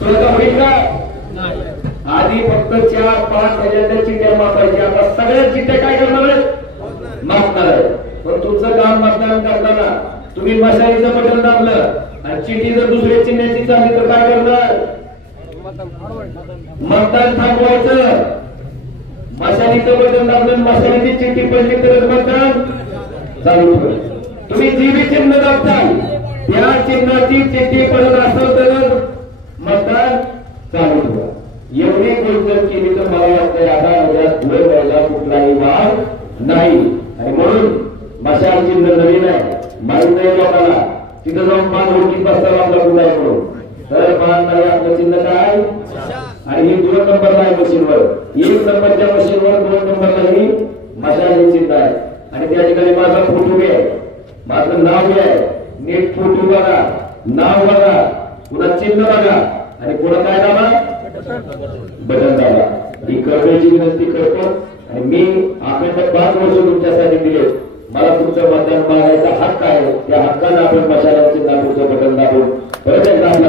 तुला का होईल का आधी फक्त 4-5 ह्याच्या चिठ्ठ्या मापायच्या आता सगळ्या चिठ्ठ्या काय करणार आहेत मापणार आहे पण तुमचं काम मतदान करताना तुम्ही मशालीचं बटन दाबलं आणि चिठ्ठी जर दुसऱ्या चिन्हाची चालली तर काय करणार मतदान थांबवायचं मशालीचं बटन दाबलं मशालीची चिठ्ठी पडली तर मतदान चालू ठेवायचं तुम्ही जी बी चिन्ह दाबताल त्या चिन्हाची चिठ्ठी पडत असेल तर मतदान चालू ठेवा एवढी गोष्ट केली तर मला वाटतं आता उद्या पुढे व्हायला कुठलाही वाद नाही आणि म्हणून मशाल चिन्ह नवीन आहे माहित नाही लोकांना तिथं जाऊन मान ओळखीत बसताना आपला कुठं आहे म्हणून तर मान नाही आपलं चिन्ह काय आणि ही 2 नंबरला आहे मशीनवर 1 नंबरच्या मशीनवर 2 नंबरला ही मशाल हे चिन्ह आहे आणि त्या ठिकाणी माझा फोटो बी आहे माझं नाव बी आहे नीट फोटो बघा नाव बघा पुन्हा चिन्ह बघा आणि पुन्हा काय दाबा बटन दाबा ही करण्याची विनंती करतो आणि मी अखंड 5 वर्ष तुमच्यासाठी दिले मला तुमचं मतदान मागायचा हक्क आहे त्या हक्कानं आपण मशालाचे दाबूचं बटन दाबून परत एकदा आपला